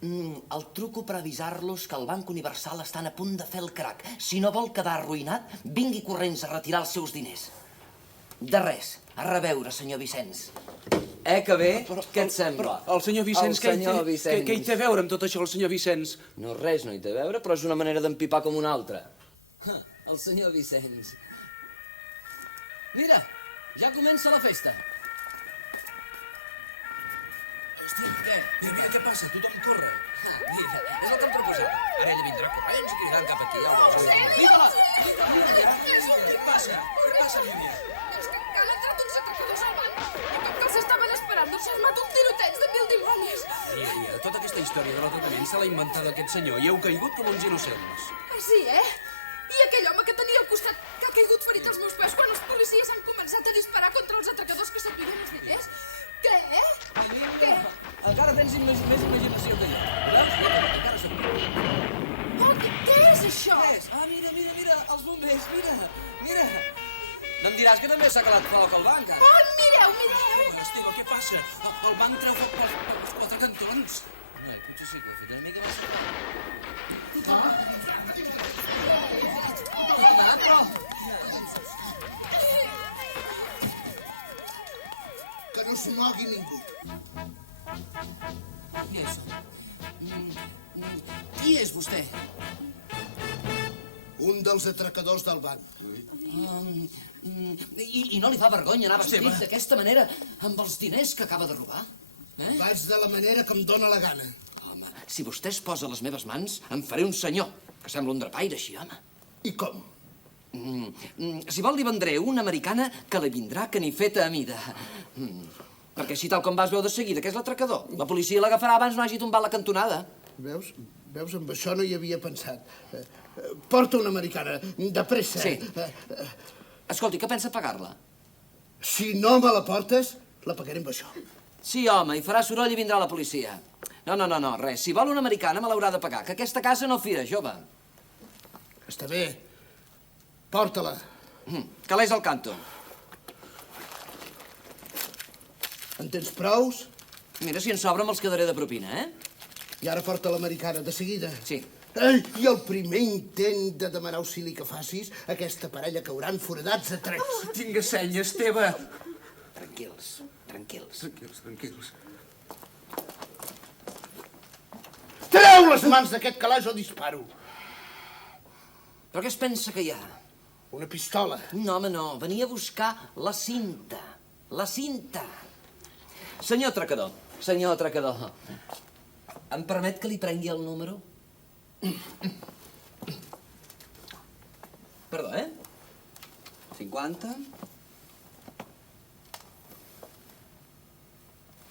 el truco per avisar-los que el Banc Universal estan a punt de fer el crac. Si no vol quedar arruïnat, vingui corrents a retirar els seus diners. De res. A reveure, senyor Vicenç. Que bé? Què et sembla? Però el senyor Vicenç, què hi té a veure amb tot això, el senyor Vicenç? No, res no hi té a veure, però és una manera d'empipar com una altra. El senyor Vicenç. Mira, ja comença la festa. Hòstia, Què? mira què passa, tothom corre. Mira, és el que em proposava. Ara ella vindrà corrents i cridant cap aquí, ja ho veus. Mira-la! Què passa, Míria? És que han entrat uns atracadors al banc i com que els estaven esperant, doncs s'ha armat un tiroteig de 1000 dimonis. Míria, tota aquesta història de l'atracament se l'ha inventat aquest senyor i heu caigut com uns innocents. Sí, I aquell home que tenia al costat, que ha caigut ferit als meus peus quan els policies han començat a disparar contra els atracadors que s'aduïen els diners? Què? Emília, encara tens més imaginació que jo. Ho veus? Jo encara soc tu. Oh, què és això? Què és? Mira, els bombers, mira. No em diràs que també s'ha calat foc al banc, ara? Oh, mireu! Esteve, què passa? El banc treu foc pels quatre cantons. Noi, potser sí que ho he fet una mica massa fort. Home, però... Que no es mogui ningú. Què és això? Qui és vostè? Un dels atracadors del banc. I no li fa vergonya anar vestit d'aquesta manera amb els diners que acaba de robar? Vaig de la manera que em dóna la gana. Home, si vostè es posa a les meves mans, em faré un senyor, que sembla un drapaire així, home. I com? Si vol, li vendré una americana que li vindrà que ni feta a mida. Perquè si tal com vas veu de seguida que és l'atracador, la policia l'agafarà abans no hagi tombat la cantonada. Veus, amb això no hi havia pensat. Porta una americana, de pressa. Sí. Escolti, què pensa pagar-la? Si no me la portes, la pagaré amb això. Sí, home, i farà soroll i vindrà la policia. No, res. Si vol una americana me l'haurà de pagar, que aquesta casa no fira, jove. Està bé. Porta-la. Calés al canto. En tens prous? Mira, si en sobra me'ls quedaré de propina, I ara porta l'americana, de seguida. Sí. I el primer intent de demanar auxili que facis, aquesta parella cauran foradats a trets. Tinga seny, Esteve. Tranquils. Tranquils. Treu les mans d'aquest calaix o disparo. Però què es pensa que hi ha? Una pistola. No, home, no. Venia a buscar la cinta. La cinta. Senyor atracador, em permet que li prengui el número? Perdó, 50...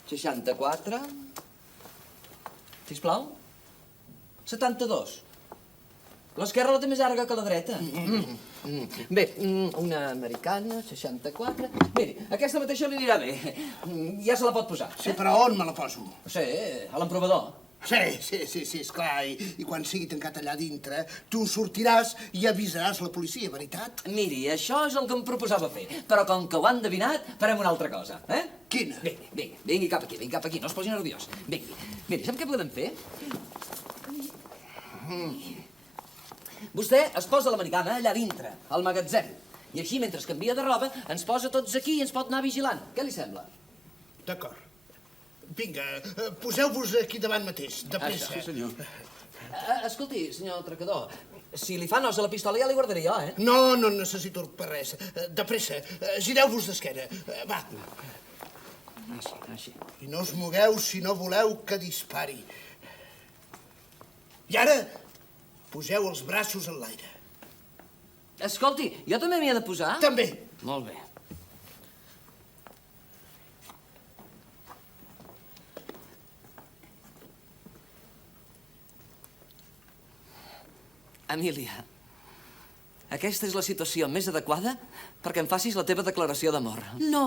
64... Sisplau? 72. L'esquerra la té més llarga que la dreta. Bé, una americana, 64... Miri, aquesta mateixa li anirà bé. Ja se la pot posar. Sí, però on me la poso? No sé, a l'emprovador. Sí, esclar. I quan sigui tancat allà dintre, tu sortiràs i avisaràs la policia, veritat? Miri, això és el que em proposava fer. Però com que ho han endevinat, farem una altra cosa, Quina? Vingui cap aquí, no es posi nerviós. Vingui. Miri, sap què podem fer? Vostè es posa l'americana allà dintre, al magatzem. I així, mentre es canvia de roba, ens posa tots aquí i ens pot anar vigilant. Què li sembla? D'acord. Vinga, poseu-vos aquí davant mateix, de pressa. Sí, senyor. Escolti, senyor Tracador, si li fa nos a la pistola ja li guardaré jo, eh? No, no necessito per res. De pressa, gireu-vos d'esquena. Va. Així. I no us mogueu si no voleu que dispari. I ara, poseu els braços en l'aire. Escolti, jo també m'hi he de posar? També. Molt bé. Emília, aquesta és la situació més adequada perquè em facis la teva declaració d'amor. No.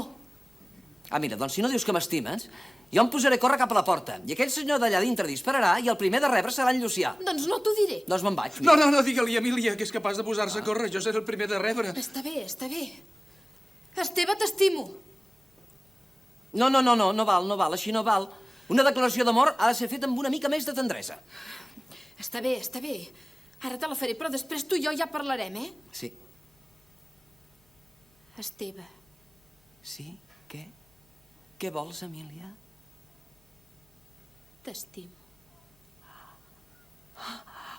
Ah, mira, doncs si no dius que m'estimes, jo em posaré a córrer cap a la porta i aquell senyor d'allà dintre dispararà i el primer de rebre serà en Llucià. Doncs no t'ho diré. Doncs me'n vaig. No, digue-li, Emília, que és capaç de posar-se a córrer. Jo seré el primer de rebre. Està bé, està bé. Esteve, t'estimo. No val, així no val. Una declaració d'amor ha de ser feta amb una mica més de tendresa. Està bé, està bé. Ara te la faré, però després tu i jo ja parlarem, eh? Sí. Esteve. Sí? Què? Què vols, Emília? T'estimo.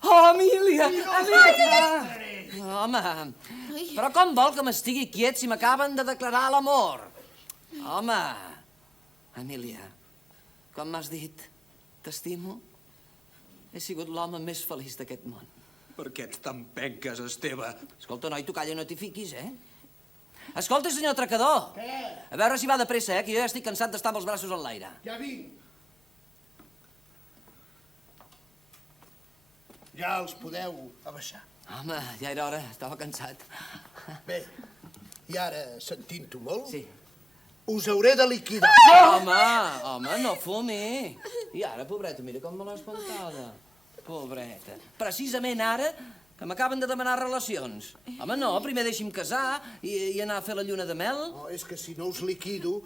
Oh, Emília! Home, però com vol que m'estigui quiet si m'acaben de declarar l'amor? Home, Emília, com m'has dit, t'estimo? He sigut l'home més feliç d'aquest món. Per què ets tan penques, Esteve? Escolta, noi, tu calla, no t'hi fiquis, eh? Escolta, senyor Tracador. Què? A veure si va de pressa, que jo ja estic cansat d'estar amb els braços en l'aire. Ja vinc. Ja els podeu abaixar. Home, ja era hora, estava cansat. Bé, i ara, sentint-ho molt, Sí. us hauré de liquidar. Home, no fumi. I ara, pobreta, mira com me l'ha espantada. Pobreta. Precisament ara que m'acaben de demanar relacions. Home, no, primer deixi'm casar i anar a fer la lluna de mel. No, és que si no us liquido,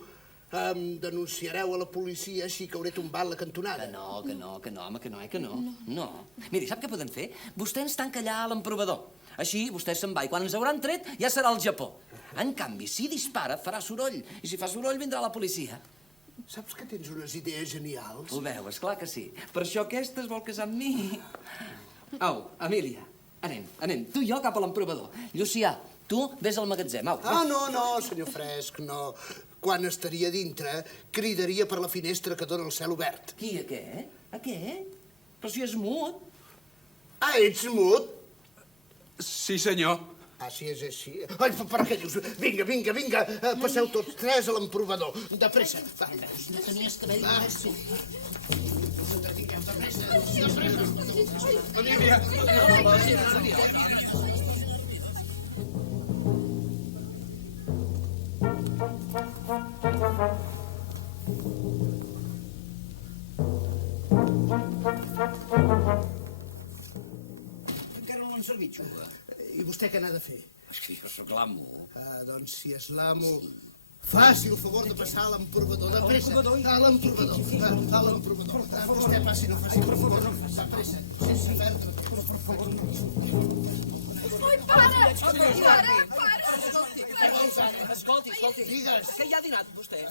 em denunciareu a la policia, així que hauré tombat la cantonada. Que no, home, que no. No. Miri, sap què podem fer? Vostè ens tanca allà a l'emprovador. Així, vostè se'n va i quan ens hauran tret ja serà al Japó. En canvi, si dispara, farà soroll. I si fa soroll, vindrà la policia. Saps que tens unes idees genials? Ho veu, esclar que sí. Per això aquesta es vol casar amb mi. Au, Emília, anem. Tu i jo cap a l'emprovador. Llucià, tu vés al magatzem, au. Ah, no, senyor Fresc, no. Quan estaria dintre, cridaria per la finestra que dona el cel obert. Qui, a què? A què? Però si és mut. Ah, ets mut? Sí, senyor. Ah, si és així. Ai, per què dius? Vinga, passeu tots tres a l'emprovador. De pressa. Va. No tenies que haver dit res, tu. Vingueu, de pressa. Emília! Encara no l'han servit, xuga. I vostè què n'ha de fer? És que jo sóc l'amo. Ah, doncs si és l'amo... Faci el favor de passar a l'emprovador, de pressa. A l'emprovador. A l'emprovador. Vostè passi, no faci. Per favor, no faci. De pressa, sense perdre temps. Per favor, no. Ai, para! Què vols ara? Escolti. Digues. Que ja ha dinat, vostè?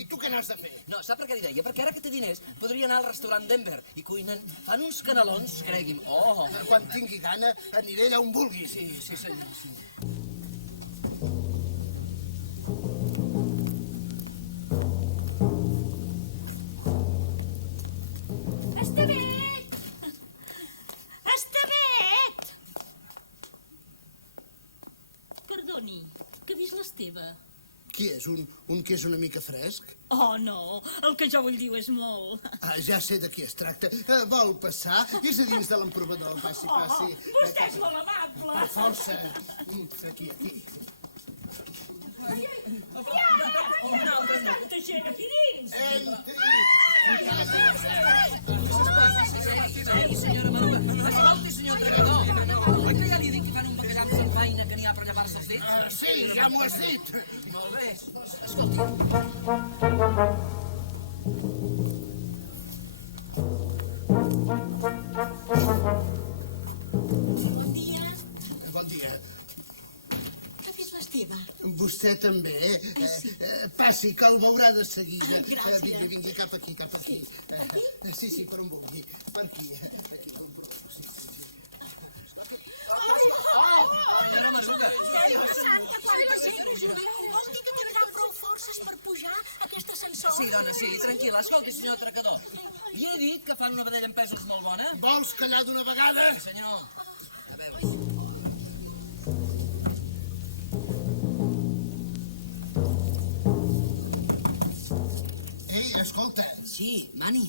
I tu què n'has de fer? No, sap per què li deia? Perquè ara que té diners podria anar al restaurant Denver i cuinen. Fan uns canelons, cregui'm. Oh! Quan tingui gana, aniré allà on vulgui. Sí, senyor, sí. Estevet! Estevet! Perdoni, que ha vist l'Esteve? Qui és? Un que és una mica fresc? Oh, no, el que jo vull dir és molt. Ah, ja sé de qui es tracta. Vol passar? És a dins de l'emprovador. Passi. Vostè és molt amable. Per força. Aquí. Tanta gent aquí dins. Entri! Ei, senyora Maruga, escolti, senyor Tracador. Oi que ja li dic que fan un bacallà amb samfaina que n'hi ha per llevar-se els dits? Sí, ja m'ho has dit. Molt bé. Escolti. Bon dia. Bon dia. Que vist l'Esteve? Vostè també, Sí. Passi, que el veurà de seguida. Gràcies. Vingui, cap aquí, cap aquí. Aquí? Sí, per on vulgui. Per aquí, aquí, per on vulgui. Sí. Senyora Maruga! Déu santa, quanta gent! Vol dir que tindrà prou forces per pujar aquest ascensor? Sí, dona, sí, tranquil·la. Escolti, senyor Atracador, li he dit que fan una vedella amb pèsols molt bona? Vols callar d'una vegada? Sí, senyor. A veure. Ei, escolta, Sí, Mani,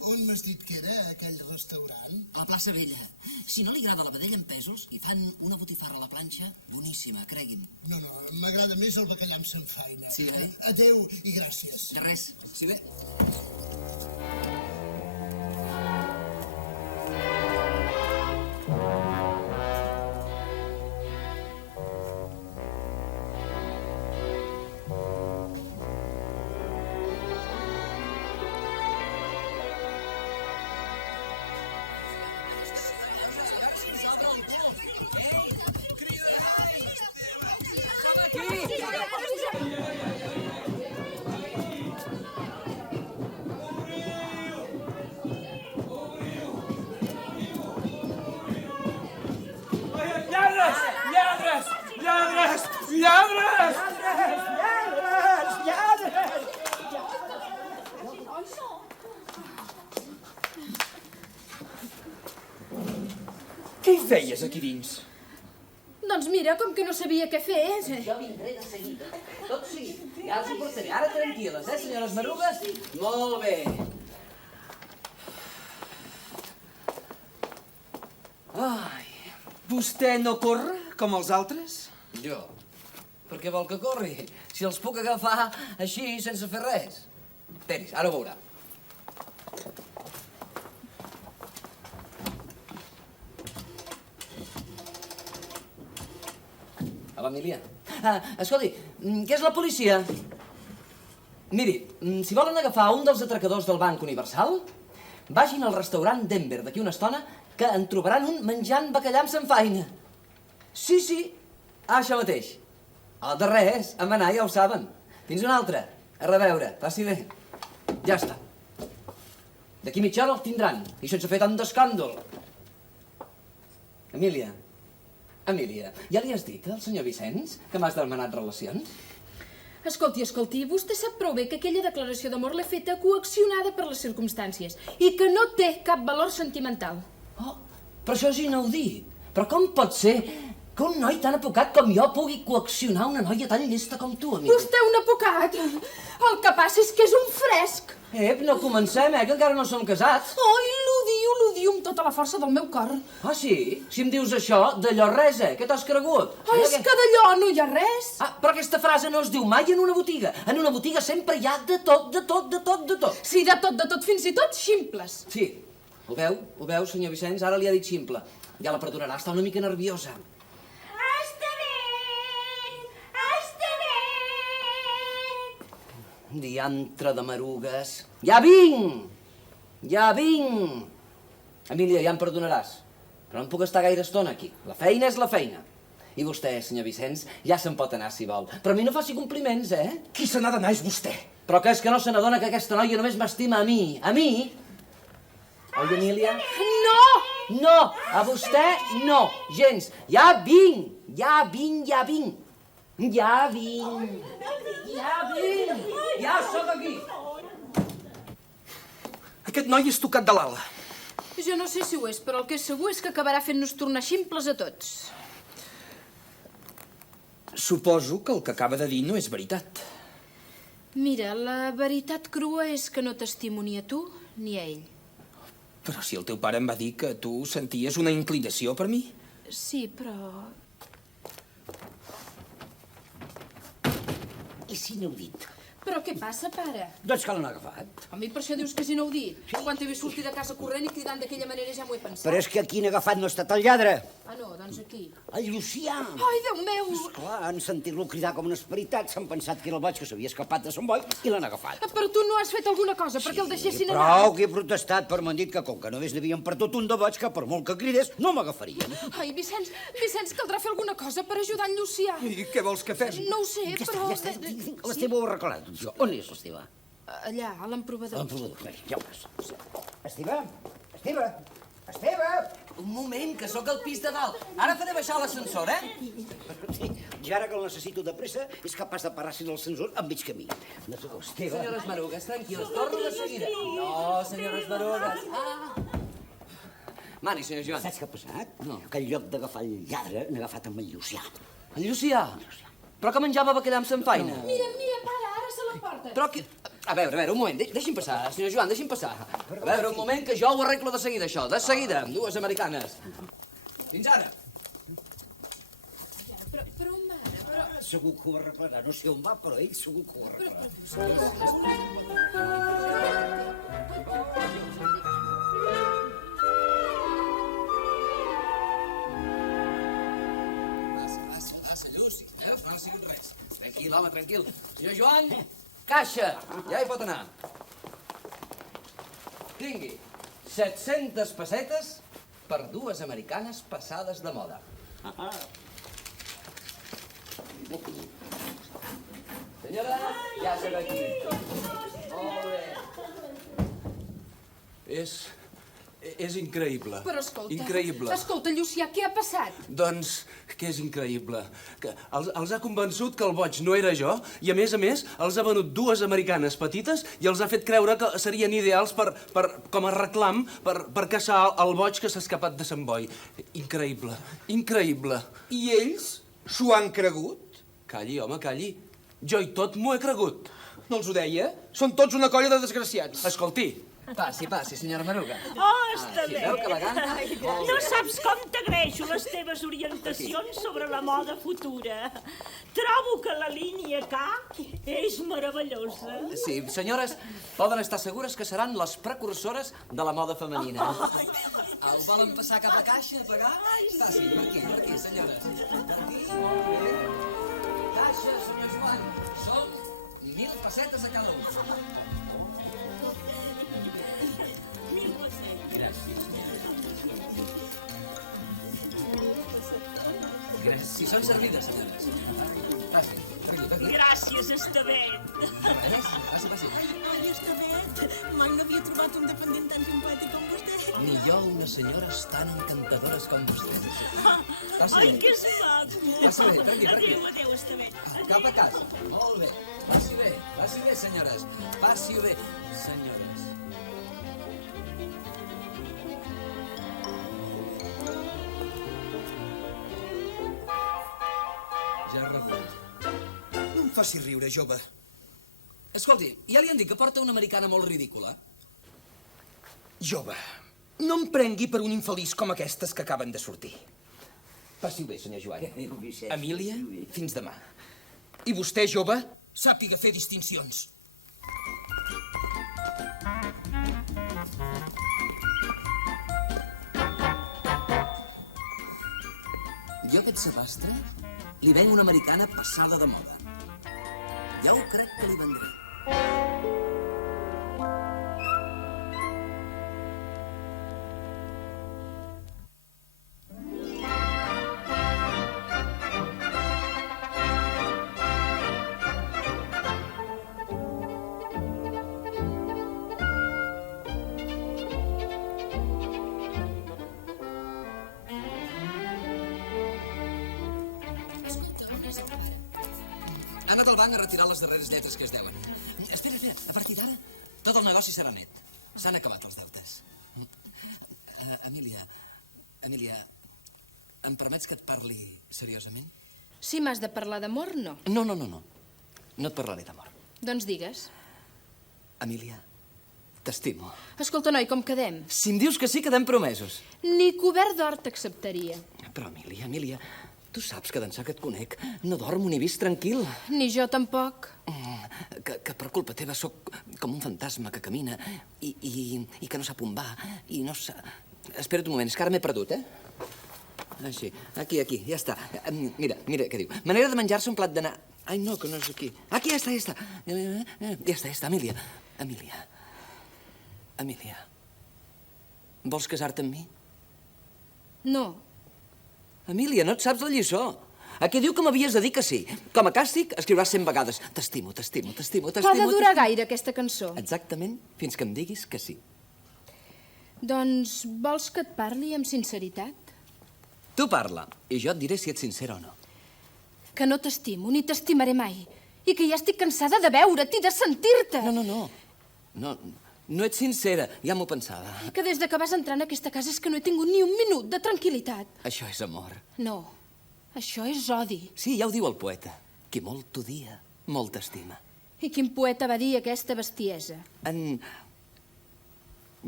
on m'has dit que era aquell restaurant? a la plaça Vella. Si no li agrada la vedella amb pèsols, hi fan una botifarra a la planxa boníssima, cregui'm. No, m'agrada més el bacallà amb samfaina. Sí, oi? Adéu i gràcies. De res. Sí, bé. A veure si ens obre algú. Ei! Crida! Ei! Som aquí! Lladres! Lladres! Lladres! Lladres! Què hi feies aquí dins? Doncs mira, com que no sabia què fer... Jo vindré de seguida. Tot seguit. Ja els ho portaré. Ara tranquil·les, senyores Marugues? Molt bé. Ai, vostè no corre com els altres? Jo? Per què vol que corri? Si els puc agafar així, sense fer res. Tenis, ara ho veurà. A l'Emília. Escolti, què és la policia? Miri, si volen agafar un dels atracadors del Banc Universal, vagin al restaurant Denver d'aquí una estona que en trobaran un menjant bacallà amb samfaina. Sí, això mateix. De res, amb anar ja ho saben. Fins una altra. A reveure, passi bé. Ja està. D'aquí mitja hora el tindran, i sense fer tant d'escàndol. Emília, ja li has dit al senyor Vicenç que m'has demanat relacions? Escolti, vostè sap prou bé que aquella declaració d'amor l'he feta coaccionada per les circumstàncies i que no té cap valor sentimental. Oh, però això és inaudit. Però com pot ser que un noi tan apocat com jo pugui coaccionar una noia tan llesta com tu, Emília? Vostè un apocat? El que passa és que és un fresc. No comencem, que encara no som casats. Ai, l'odio amb tota la força del meu cor. Ah, sí? Si em dius això, d'allò res, Què t'has cregut? Ai, és que d'allò no hi ha res. Però aquesta frase no es diu mai en una botiga. En una botiga sempre hi ha de tot. Sí, de tot, fins i tot ximples. Sí, ho veu, senyor Vicenç? Ara li ha dit ximple. Ja la perdonarà, està una mica nerviosa. Diantre de marugues. Ja vinc! Emília, ja em perdonaràs, però no em puc estar gaire estona aquí. La feina és la feina. I vostè, senyor Vicenç, ja se'n pot anar si vol. Però a mi no faci compliments, Qui se n'ha d'anar és vostè. Però que és que no se n'adona que aquesta noia només m'estima a mi. A mi? Oi, Emília? No! No, a vostè no, gens. Ja vinc. Ja sóc aquí. Aquest noi és tocat de l'ala. Jo no sé si ho és, però el que és segur és que acabarà fent-nos tornar ximples a tots. Suposo que el que acaba de dir no és veritat. Mira, la veritat crua és que no t'estimo ni a tu ni a ell. Però si el teu pare em va dir que tu senties una inclinació per mi. Sí, però... I si no ho dit? Però què passa, pare? Doncs que l'han agafat. A mi per això dius que si no ho dit. Quan t'he vist sortir de casa corrent i cridant d'aquella manera ja m'ho he pensat. Però és que aquí n'ha agafat no ha estat el lladre. Ah, no, doncs, aquí? El Llucià! Ai, Déu meu! Esclar, han sentit-lo cridar com un esperitat, s'han pensat que era el boig que s'havia escapat de Sant Boi i l'han agafat. Però tu no has fet alguna cosa perquè el deixessin anar? Prou que he protestat, però m'han dit que com que només n'havien perdut un de boig, que per molt que cridés no m'agafarien. Ai, Vicenç, caldrà fer alguna cosa per ajudar en Llucià. I què vols que fem? No ho sé, però... Ja està, l'Esteve ho ha arreglat. On és l'Esteve? Allà, a l'emprovador. L'emprovador, ja ho veus. Esteve! Un moment, que sóc al pis de dalt. Ara faré baixar l'ascensor, Sí, i ara que el necessito de pressa, és capaç de parar-se l'ascensor a mig camí. Esteve... Senyores Marugues, tranquil·les, torno de seguida. No, senyores Marugues. Mani, senyor Joan. Saps què ha passat? No. Que en lloc d'agafar el lladre, n'ha agafat amb el Llucià. En Llucià? Però que menjava bacallà amb samfaina. Mira, para, ara se l'emporta. Però que... A veure, un moment, deixi'm passar, senyor Joan, deixi'm passar. A veure, un moment, que jo ho arreglo de seguida, això, de seguida, amb dues americanes. Fins ara. Però mare, Segur que ho arreglarà, no sé on va, però ell segur que ho arreglarà. Passa, Lluci, veus? No ha sigut res. Tranquil, home, tranquil. Senyor Joan, caixa, ja hi pot anar. Tingui 700 pessetes per dues americanes passades de moda. Senyora, ja serà aquí. Molt bé. És increïble. Però escolta... Increïble. Escolta, Llucià, què ha passat? Doncs que és increïble. Que els ha convençut que el boig no era jo i, a més, els ha venut dues americanes petites i els ha fet creure que serien ideals com a reclam per caçar el boig que s'ha escapat de Sant Boi. Increïble, increïble. I ells s'ho han cregut? Calli, home, calli. Jo i tot m'ho he cregut. No els ho deia? Són tots una colla de desgraciats. Escolti, Passi, senyora Maruga. Oh, està bé. Veu que elegant? No saps com t'agraeixo les teves orientacions sobre la moda futura. Trobo que la línia K és meravellosa. Sí, senyores, poden estar segures que seran les precursores de la moda femenina. El volen passar cap a caixa a pagar? Passi, per aquí, senyores. Per aquí, molt bé. Caixa, senyor Joan. Són 1.000 pessetes a cada un. 1.000 pessetes. Gràcies, senyora. Gràcies. Si són servides, senyores. Passi, per aquí. Gràcies, Estevet. Res, passi. Ai, Estevet, mai no havia trobat un dependent tan simpàtic com vostè. Ni jo unes senyores tan encantadores com vostès. Ai, que és maco. Passi bé, per aquí. Adéu, Estevet. Cap a casa. Molt bé. Passi bé, senyores. Passi bé, senyores. Ja ha rebut. No em faci riure, jove. Escolti, ja li han dit que porta una americana molt ridícula? Jove, no em prengui per un infeliç com aquestes que acaben de sortir. Passi bé, senyor Joan. Emília, fins demà. I vostè, jove, sàpiga fer distincions. Jo, aquest sabastre, li venc una americana passada de moda. Ja ho crec que li vendré. Escolta, on és el pare? Ha anat al banc a retirar les darreres lletres que es deuen. Espera, a partir d'ara tot el negoci serà net. S'han acabat els deutes. Emília, em permets que et parli seriosament? Si m'has de parlar d'amor, no. No. No et parlaré d'amor. Doncs digues. Emília, t'estimo. Escolta, noi, com quedem? Si em dius que sí, quedem promesos. Ni cobert d'or t'acceptaria. Però, Emília, tu saps que d'ençà que et conec no dormo ni vist tranquil. Ni jo tampoc. Que per culpa teva sóc com un fantasma que camina i que no sap on va i no sap... Espera't un moment, és que ara m'he perdut, Així, aquí, ja està. Mira què diu. Manera de menjar-se un plat d'anar... Ai, no, que no és aquí. Aquí, ja està. Ja està, Emília. Vols casar-te amb mi? No. Emília, no et saps la lliçó. Aquí diu que m'havies de dir que sí. Com a càstig, escriuràs 100 vegades. T'estimo. Ha de durar gaire, aquesta cançó. Exactament, fins que em diguis que sí. Doncs vols que et parli amb sinceritat? Tu parla, i jo et diré si ets sincer o no. Que no t'estimo, ni t'estimaré mai. I que ja estic cansada de veure't i de sentir-te. No ets sincera, ja m'ho pensava. Que des de que vas entrar en aquesta casa és que no he tingut ni un minut de tranquil·litat. Això és amor. No, això és odi. Sí, ja ho diu el poeta. Qui molt t'odia, molt t'estima. I quin poeta va dir aquesta bestiesa?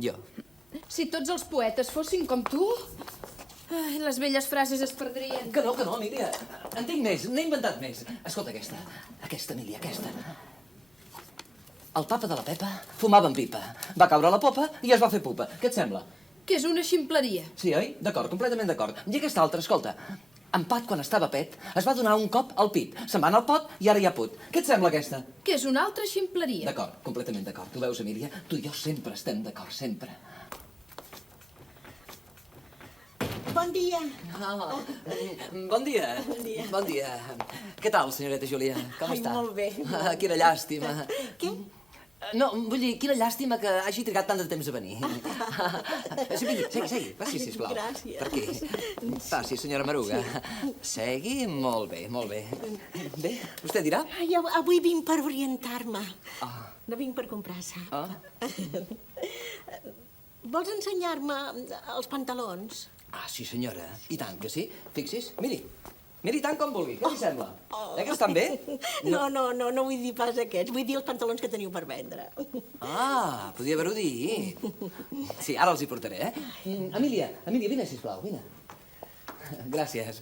Jo. Si tots els poetes fossin com tu... Ai, les velles frases es perdrien. Que no, Emília. En tinc més, n'he inventat més. Escolta aquesta, Emília, aquesta. El papa de la Pepa fumava en pipa. Va caure a la popa i es va fer pupa. Què et sembla? Que és una ximpleria. Sí, oi? D'acord, completament d'acord. I aquesta altra, escolta. En Pat, quan estava pet, es va donar un cop al pit. Se'n va anar al pot i ara hi ha put. Què et sembla, aquesta? Que és una altra ximpleria. D'acord, completament d'acord. Tu veus, Emília? Tu i jo sempre estem d'acord, sempre. Bon dia. Bon dia. Bon dia. Què tal, senyoreta Júlia? Com està? Molt bé. Quina llàstima. Què? No, vull dir, quina llàstima que hagi trigat tant de temps a venir. Segui. Passi, sisplau. Gràcies. Per aquí. Passi, senyora Maruga. Segui, molt bé. Bé, vostè dirà? Avui vinc per orientar-me. No vinc per comprar-se. Vols ensenyar-me els pantalons? Sí, senyora. I tant que sí. Fixi's, miri tant com vulgui. Què li sembla? Que estan bé? No vull dir pas aquests. Vull dir els pantalons que teniu per vendre. Podia haver-ho dit. Sí, ara els hi portaré, Emília, vine, sisplau, vine. Gràcies.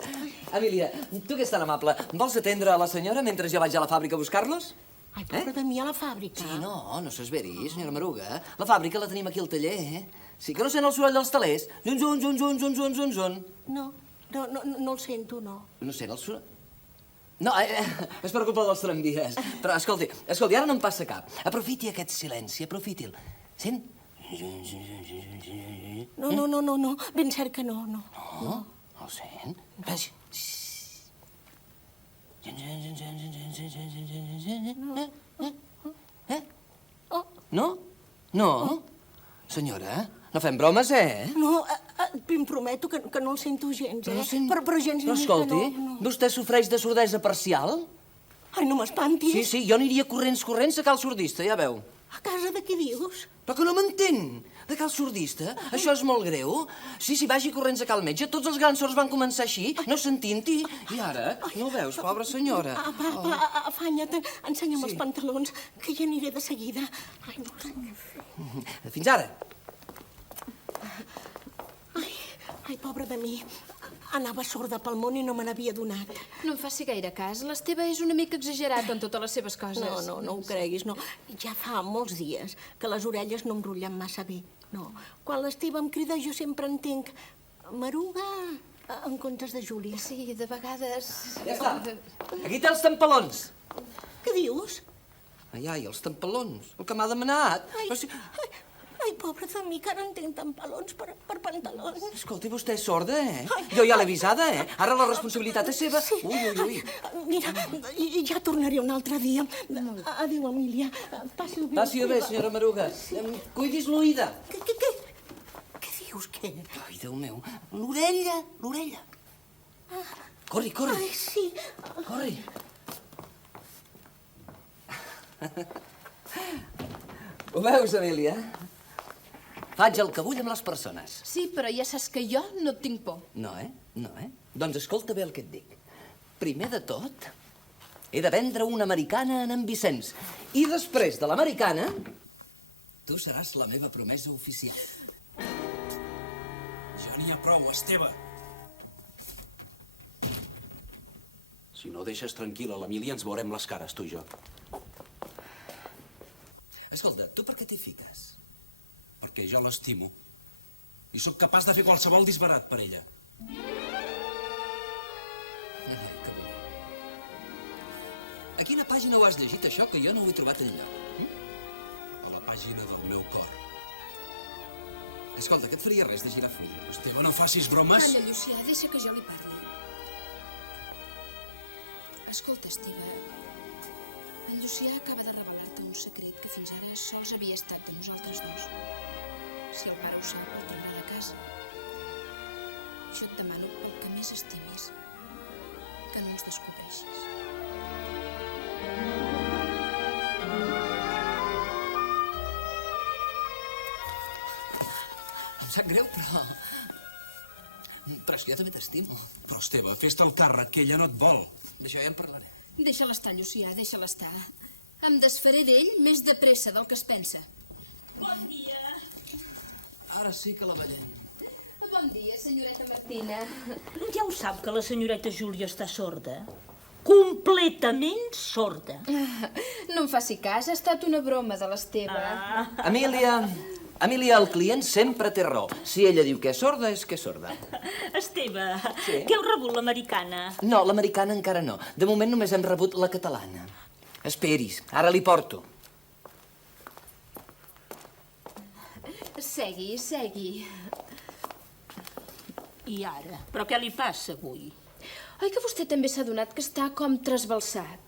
Emília, tu que ets tan amable, vols atendre a la senyora mentre jo vaig a la fàbrica a buscar-los? Ai, pobra de mi, a la fàbrica. Sí, no s'esveri, senyora Maruga. La fàbrica la tenim aquí al taller, Sí que no sent el soroll dels talers? Zun. No el sento, no. No sent el soroll? No, és per culpa dels tramvies. Però, escolti, ara no em passa cap. Aprofiti aquest silenci, aprofiti'l. Sent? No, ben cert que no. No? El sent? Vagi. No? Senyora, no fem bromes, No, em prometo que no el sento gens, Però no sent... Però gens ni Però escolti, vostè sofreix de sordesa parcial? Ai, no m'espantis. Sí, jo aniria corrents a cal sordista, ja veu. A casa de qui dius? Però que no m'entén. De cal sordista? Això és molt greu. Sí, vagi corrents a cal metge. Tots els grans sords van començar així, no sentint-hi. I ara, no ho veus, pobra senyora? Afanya't, ensenya'm els pantalons, que ja aniré de seguida. Ai, no. Fins ara. Ai, pobra de mi. Anava sorda pel món i no me n'havia donat. No em faci gaire cas. L'Esteve és una mica exagerat en totes les seves coses. No ho creguis, no. Ja fa molts dies que les orelles no em rutllen massa bé. No. Quan l'Esteve em crida jo sempre entenc Maruga en comptes de Júlia. Sí, de vegades... Ja està. Aquí té els tampalons. Què dius? Ai, els tampalons. El que m'ha demanat. Ai, pobra de mi, que ara en tinc tampalons per pantalons. Escolti, vostè és sorda, Jo ja l'he avisada, Ara la responsabilitat és seva. Sí. Ui. Mira, ja tornaré un altre dia. Adéu, Emília. Passi-ho bé. Passi-ho bé, senyora Maruga. Cuidis l'oïda. Què dius, què? Ai, Déu meu, l'orella. Corri. Ai, sí. Corri. Ho veus, Emília? Faig el que vull amb les persones. Sí, però ja saps que jo no et tinc por. No, Doncs escolta bé el que et dic. Primer de tot, he de vendre una americana a en Vicenç. I després de l'americana, tu seràs la meva promesa oficial. Ja n'hi ha prou, Esteve. Si no deixes tranquil·la l'Emília, ens veurem les cares, tu i jo. Escolta, tu per què t'hi fiques? Perquè jo l'estimo. I sóc capaç de fer qualsevol disbarat per ella. Ai, que bonic. A quina pàgina ho has llegit, això, que jo no ho he trobat enlloc? A la pàgina del meu cor. Escolta, que et faria res de girar full? Esteve, no facis bromes. Calla, Llucià, deixa que jo li parli. Escolta, Esteve, en Llucià acaba de revelar-te un secret que fins ara sols havia estat de nosaltres dos. Si el pare ho sap, el traurà de casa. Jo et demano, pel que més estimis, que no ens descobreixis. Em sap greu, però... Però és que jo també t'estimo. Però, Esteve, fes-te el càrrec, que ella no et vol. D'això ja en parlaré. Deixa-la estar, Llucià, deixa-la estar. Em desfaré d'ell més de pressa del que es pensa. Bon dia. Ara sí que la veiem. Bon dia, senyoreta Martina. Ja ho sap que la senyoreta Júlia està sorda? Completament sorda. No em faci cas, ha estat una broma de l'Esteve. Emília, el client sempre té raó. Si ella diu que és sorda, és que és sorda. Esteve, Sí? que heu rebut l'americana? No, l'americana encara no. De moment només hem rebut la catalana. Esperis, ara li porto. Segui, segui. I ara? Però què li passa avui? Oi que vostè també s'ha donat que està com trasbalsat?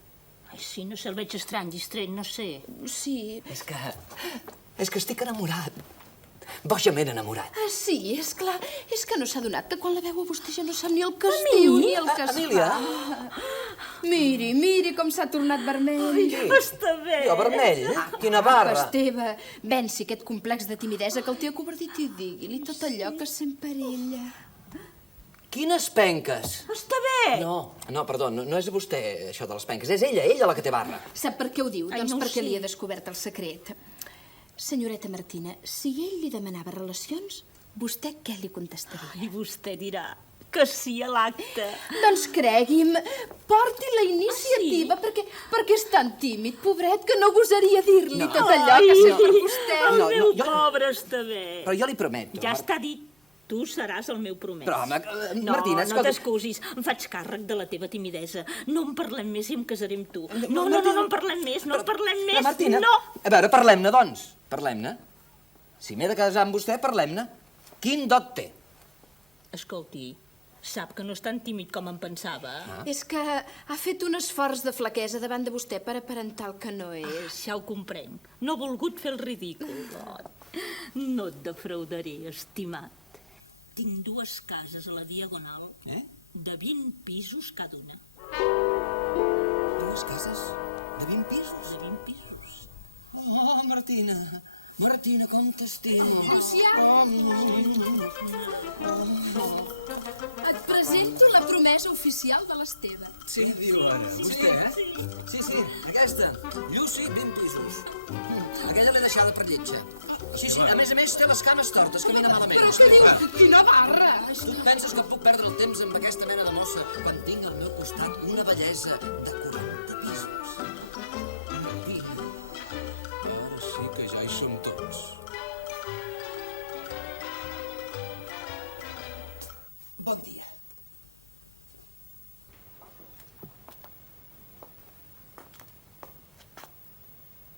Ai, sí, no sé, el veig estrany, distret, no sé. Sí. És que estic enamorat. Bojament enamorat. Ah, sí, és clar. És que no s'ha donat que quan la veu a vostè ja no sap ni el que es diu ni el que es Emília? fa. Miri, miri com s'ha tornat vermell. Ai, està bé. Jo, vermell? Quina barra. Esteve, venci aquest complex de timidesa que el té acobardit i digui-li tot allò que sent per ella. Quines penques? Està bé. No, perdó, no és vostè, això de les penques. És ella la que té barra. Sap per què ho diu? Ai, Doncs no ho perquè sé. li he descobert el secret. Senyoreta Martina, si ell li demanava relacions, vostè què li contestaria? I vostè dirà que sí a l'acte. Doncs cregui'm, porti la iniciativa, perquè és tan tímid, pobret, que no gosaria dir-li tot allò que sent per vostè. El No, meu jo- pobre està bé. Però jo li prometo. Ja està dit. Tu seràs el meu promès. Però, home, no, Martina, no escolta... t'excusis. Em faig càrrec de la teva timidesa. No en parlem més i em casaré amb tu. No en parlem més, no en parlem més. Martina, No! a veure, parlem-ne, doncs. Parlem-ne. Si m'he de casar amb vostè, parlem-ne. Quin dot té? Escolti, sap que no és tan tímid com em pensava. És que ha fet un esforç de flaquesa davant de vostè per aparentar el que no és. Ja ho comprenc. No ha volgut fer el ridícul. No et defraudaré, estimat. Tinc 2 cases a la Diagonal de 20 pisos cada una. 2 cases de 20 pisos? De 20 pisos. Oh, Martina, com t'estimo. Llucià! Et presento la promesa oficial de l'Esteve. Sí, diu ara? Vostè, Sí, aquesta. Lluci, 20 pisos. Aquella l'he deixada per lletja. Sí, a més té les cames tortes, camina malament. Però què diu? Quina barra! Tu et penses que puc perdre el temps amb aquesta mena de mossa quan tinc al meu costat una bellesa de 40 pisos? Martina. Ara sí que ja hi som tots. Bon dia.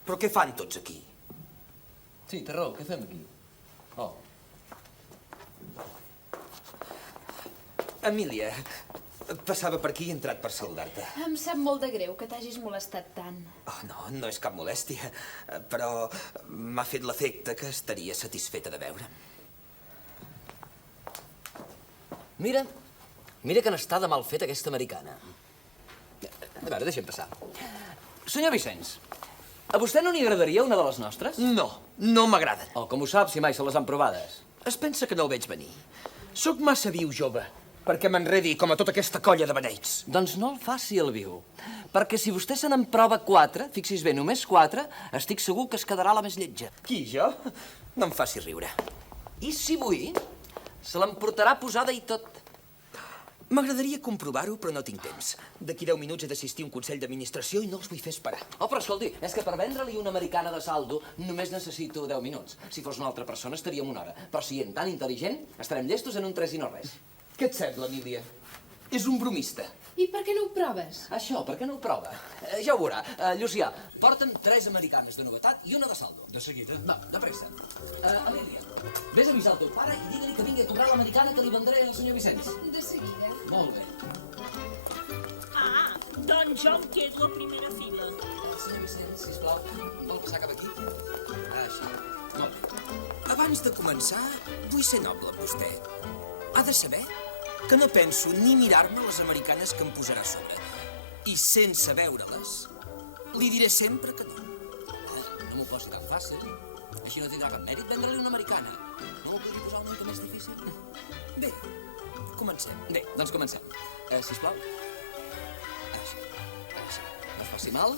Però què fan tots aquí? Sí, té raó, què fem aquí? Oh. Emília, passava per aquí i he entrat per saludar-te. Em sap molt de greu que t'hagis molestat tant. Oh, no és cap molèstia, però m'ha fet l'efecte que estaria satisfeta de veure'm. Mira que n'està de mal fet aquesta americana. A veure, deixa'm passar. Senyor Vicenç, a vostè no n'hi agradaria una de les nostres? No m'agraden. Oh, com ho sap, si mai se les han provades? Es pensa que no el veig venir. Sóc massa viu, jove, perquè m'enredi com a tota aquesta colla de beneits. Doncs no el faci el viu, perquè si vostè se n'en prova 4, fixis bé, només 4, estic segur que es quedarà la més lletja. Qui, jo? No em faci riure. I si vull, se l'emportarà posada i tot. M'agradaria comprovar-ho, però no tinc temps. D'aquí 10 minuts he d'assistir a un consell d'administració i no els vull fer esperar. Oh, però escolti, és que per vendre-li una americana de saldo només necessito 10 minuts. Si fos una altra persona estaríem 1 hora. Però si en tan intel·ligent, estarem llestos en un 3 i no res. Què et sembla, Emília? És un bromista. I per què no ho proves? Això, per què no ho prova? Ja ho veurà. Llucià, porta'm 3 americanes de novetat i una de saldo. De seguida. Va, de pressa. Emília, vés a avisar el teu pare i digue-li que vingui a cobrar l'americana que li vendré al senyor Vicenç. De seguida. Molt bé. Ah, doncs jo em quedo a primera fila. Senyor Vicenç, sisplau, vol passar cap aquí? Així. Molt bé. Abans de començar, vull ser noble amb vostè. Ha de saber que no penso ni mirar-me les americanes que em posarà a sobre. I sense veure-les, li diré sempre que no. No m'ho posi tan fàcil. Així no tindrà cap mèrit vendre-li una americana. No m'ho podria posar una mica més difícil? Bé, comencem. Bé, doncs comencem. Sisplau. Així. Així. No es faci mal.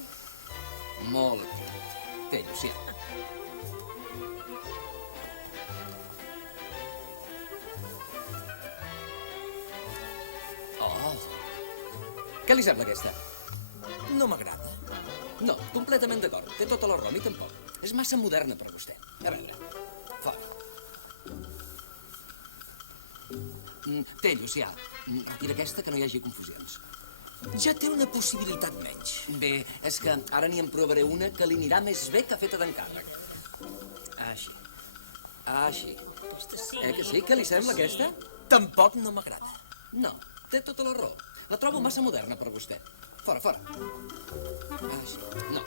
Molt bé. Té, Llucià. Oh! Què li sembla aquesta? No m'agrada. No, completament d'acord. Té tota la raó, a mi tampoc. És massa moderna per vostè. A veure, fora. Té, Llucià, retira aquesta, que no hi hagi confusions. Ja té una possibilitat menys. Bé, és que ara n'hi en provaré una que li anirà més bé que feta d'encàrrec. Així. Així. Aquesta sí. Que sí? Què li sembla, aquesta? Tampoc no m'agrada. No, té tota la raó. La trobo massa moderna per vostè. Fora, fora. Així. No.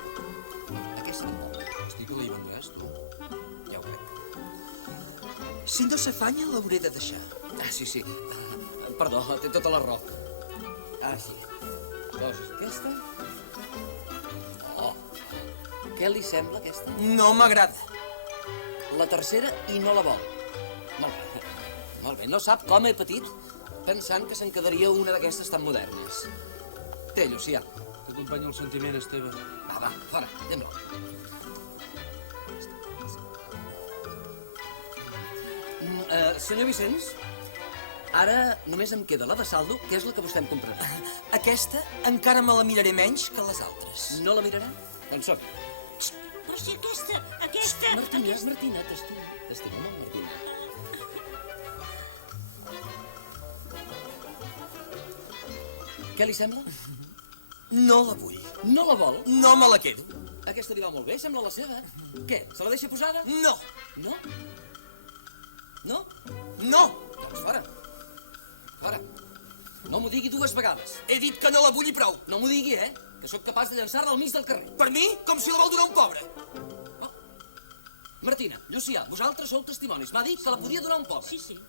Aquesta tampoc. Hosti, que la hi vendràs, tu? Ja ho crec. Si no s'afanya, l'hauré de deixar. Sí, sí. Perdó, té tota la raó. Així. Poses aquesta. Oh. Què li sembla, aquesta? No m'agrada. La tercera i no la vol. Molt bé. Molt bé. No sap com he patit pensant que se'n quedaria una d'aquestes tan modernes. Té, Llucià. T'acompanya el sentiment, Esteve. Va, fora. Anem-la. Senyor Vicenç, ara només em queda la de saldo, que és la que vostè em comprarà. Aquesta encara me la miraré menys que les altres. No la mirarà? Doncs som-hi. Però si aquesta... Martina, t'estimo. T'estimo molt, Martina. Què li sembla? No la vull. No la vol? No me la quedo. Aquesta li va molt bé, sembla la seva. Què, se la deixa posada? No. No? No? No. Doncs fora. Fora. No m'ho digui 2 vegades. He dit que no la vull i prou. No m'ho digui, que sóc capaç de llançar-la al mig del carrer. Per mi, com si la vol donar un pobre. Oh. Martina, Llucià, vosaltres sou testimonis. M'ha dit que la podia donar un pobre. Sí, sí.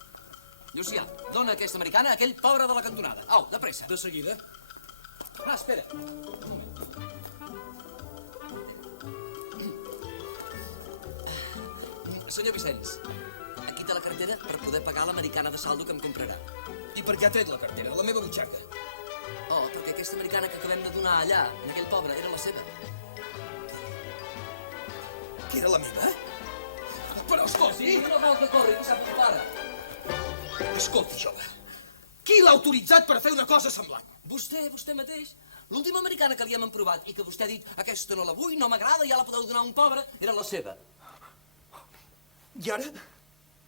Llucià, dona aquesta americana a aquell pobre de la cantonada. Au, de pressa. De seguida. Espera. Un moment. Senyor Vicenç, aquí té la cartera per poder pagar l'americana de saldo que em comprarà. I per què ha tret la cartera de la meva butxaca? Oh, perquè aquesta americana que acabem de donar allà, en aquell pobre, era la seva. Que era la meva? Però escolti! Sí, no cal que corri, qui sap on para. Escolti, jove. Qui l'ha autoritzat per fer una cosa semblant? Vostè mateix. L'última americana que li hem provat i que vostè ha dit aquesta no la vull, no m'agrada, ja la podeu donar a un pobre, era la seva. I ara?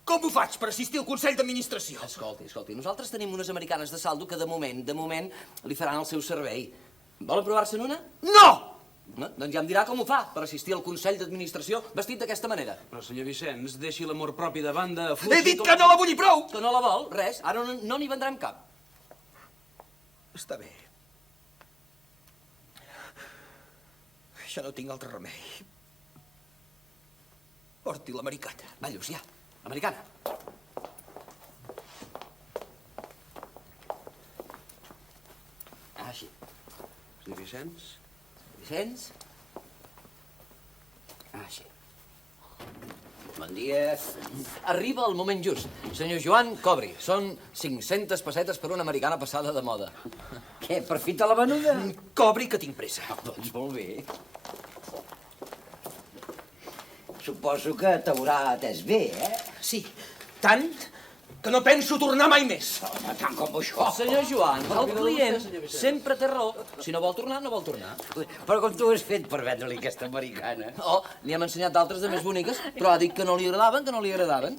Com ho faig per assistir al Consell d'Administració? Escolti, nosaltres tenim unes americanes de saldo que de moment li faran el seu servei. Vol provar-se en una? No! No? Doncs ja em dirà com ho fa per assistir al Consell d'Administració vestit d'aquesta manera. Però, senyor Vicenç, deixi l'amor propi de banda. He dit que no la vull i prou! Que no la vol? Res. Ara no n'hi vendrem cap. Està bé. Ja no tinc altre remei. Porti l'americana. Va, Llucià. Americana. Així. Senyor Vicenç? Vicenç? Així. Bon dia. Arriba el moment just. Senyor Joan, cobri. Són 500 pessetes per una americana passada de moda. Què, per fi te la venuda? Cobri, que tinc pressa. Doncs molt bé. Suposo que t'haurà atès bé, Sí, tant que no penso tornar mai més. Tant com això. Senyor Joan, el client sempre té raó. Si no vol tornar, no vol tornar. Però com tu ho has fet per vendre-li aquesta americana? Oh, n'hi hem ensenyat d'altres de més boniques, però ha dit que no li agradaven,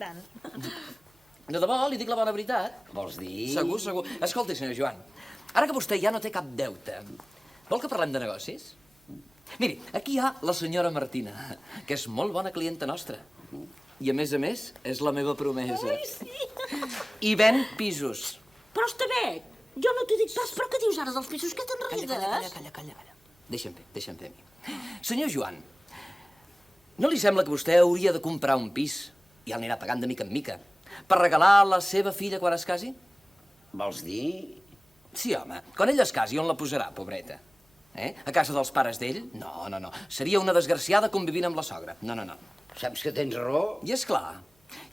De debò, li dic la bona veritat. Vols dir? Segur. Escolti, senyor Joan, ara que vostè ja no té cap deute, vol que parlem de negocis? Miri, aquí hi ha la senyora Martina, que és molt bona clienta nostra. I, a més, és la meva promesa. Ai, sí. I ven pisos. Però, Estevet, jo no t'he dit pas, però què dius ara dels pisos que t'enredes? Calla. Deixa'm fer a mi. Senyor Joan, no li sembla que vostè hauria de comprar un pis, i el anirà pagant de mica en mica, per regalar a la seva filla quan es casi? Vols dir? Sí, home, quan ella es casi, on la posarà, pobreta? A casa dels pares d'ell? No. Seria una desgraciada convivint amb la sogra. No. Saps que tens raó? I és clar.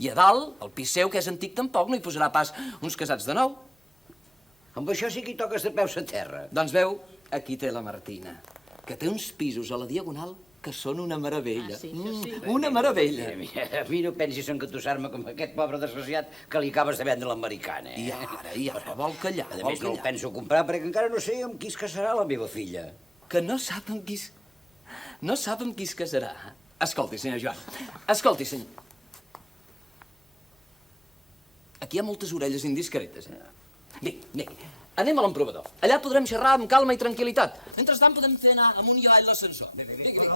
I a dalt, el pis seu, que és antic, tampoc no hi posarà pas uns casats de nou. Amb això sí que hi toques de peus a terra. Doncs veu, aquí té la Martina, que té uns pisos a la Diagonal que són una meravella. Sí. Una meravella. A mi no pensis encatusar-me com aquest pobre desgraciat que li acabes de vendre l'americana. I ara, vol callar, A més, no el penso comprar perquè encara no sé amb qui es casarà la meva filla. Que no sap amb qui es casarà. Escolti, senyor Joan. Escolti, senyor. Aquí hi ha moltes orelles indiscretes, Vinga, anem a l'emprovador. Allà podrem xerrar amb calma i tranquil·litat. Mentrestant podem fer anar amunt i avall l'ascensor. Vinga.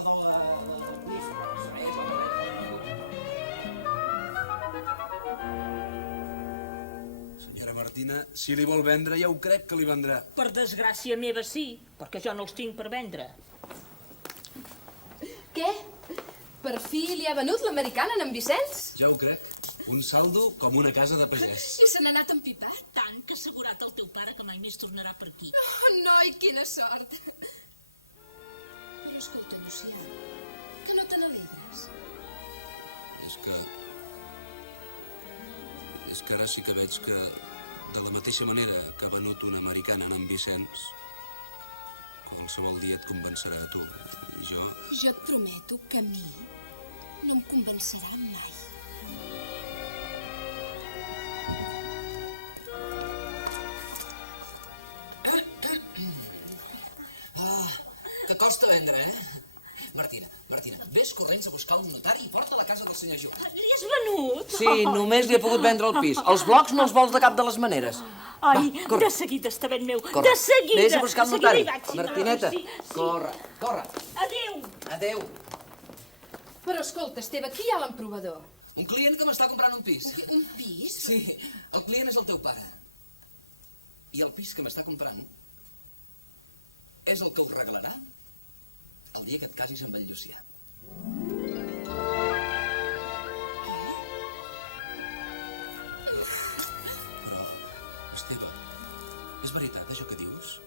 Senyora Martina, si li vol vendre, ja ho crec que li vendrà. Per desgràcia meva, sí, perquè jo no els tinc per vendre. Què? Per fi li ha venut l'americana a en Vicenç? Ja ho crec. Un saldo com una casa de pagès. I se n'ha anat empipat? Tant que ha assegurat el teu pare que mai més tornarà per aquí. Oh, noi, quina sort! Però escolta, Llucià, que no te n'alegres? És que ara sí que veig que, de la mateixa manera que ha venut una americana a en Vicenç, qualsevol dia et convencerà a tu. I jo... Jo et prometo que a mi no em convencerà mai. Que costa vendre, Martina, vés corrents a buscar un notari i porta a la casa del senyor Joan. Li has venut? Sí, només li he pogut vendre el pis. Els blocs no els vols de cap de les maneres. Ai, corre. de seguida, Estevet meu, Corre. de seguida. Vés a buscar el De seguida notari. hi vaig, sí, Martineta, sí. corre. Adéu. Però escolta, Esteve, aquí hi ha l'emprovador. Un client que m'està comprant un pis. Un pis? Sí, el client és el teu pare. I el pis que m'està comprant és el que us regalarà el dia que et casis amb en Llucià. Però, Esteve, és veritat això que dius?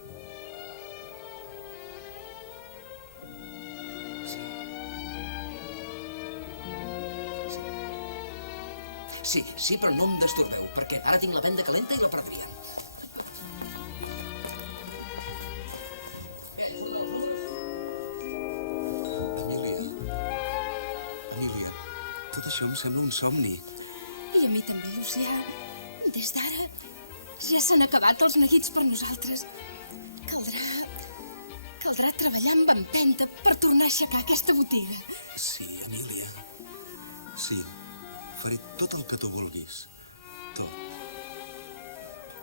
Sí, però no em disturbeu, perquè ara tinc la venda calenta i la perdrien. Surten els números? Emília, tot això em sembla un somni. I a mi també, Llucià. Des d'ara ja s'han acabat els neguits per nosaltres. Caldrà treballar amb empenta per tornar a aixecar aquesta botiga. Sí, Emília. Sí, faré tot el que tu vulguis. Tot.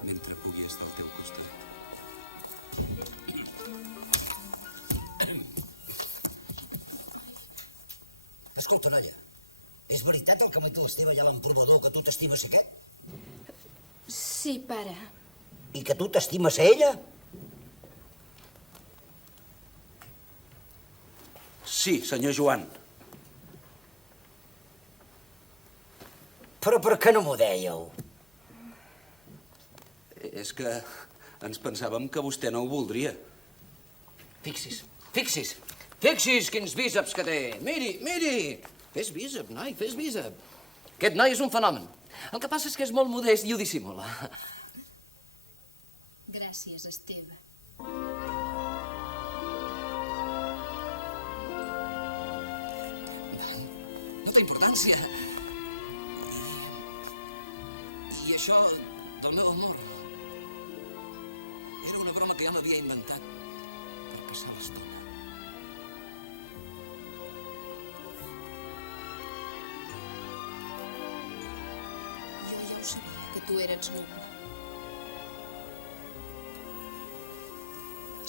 Mentre pugui estar al teu costat. Escolta, noia, és veritat el que m'ha dit l'Esteve allà a l'emprovador, que tu t'estimes aquest? Sí, pare. I que tu t'estimes a ella? Sí, senyor Joan. Però per què no m'ho dèieu? És que ens pensàvem que vostè no ho voldria. Fixi's quins bíceps que té. Miri. Fes bíceps, noi, fes bíceps. Aquest noi és un fenomen. El que passa és que és molt modest i ho dissimula. Gràcies, Esteve. No té importància. I això del meu amor era una broma que ja m'havia inventat per passar l'estona. Jo ja ho sabia, que tu eres noble.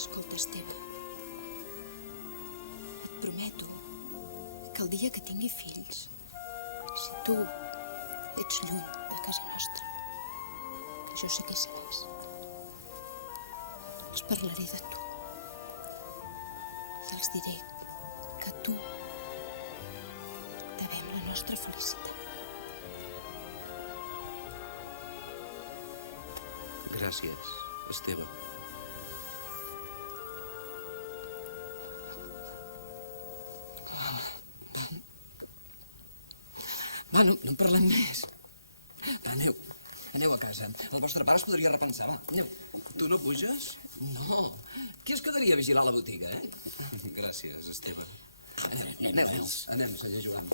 Escolta, Esteve, et prometo que el dia que tingui fills, si tu ets lluny de casa nostra, que jo sé que hi seràs, els parlaré de tu i els diré que a tu devem la nostra felicitat. Gràcies, Esteve. Va, no en parlem més. Va, aneu a casa. El vostre pare es podria repensar, va, aneu. Tu no puges? No, qui es quedaria a vigilar la botiga, eh? Gràcies, Esteve. Aneu. Anem, senyor Joan.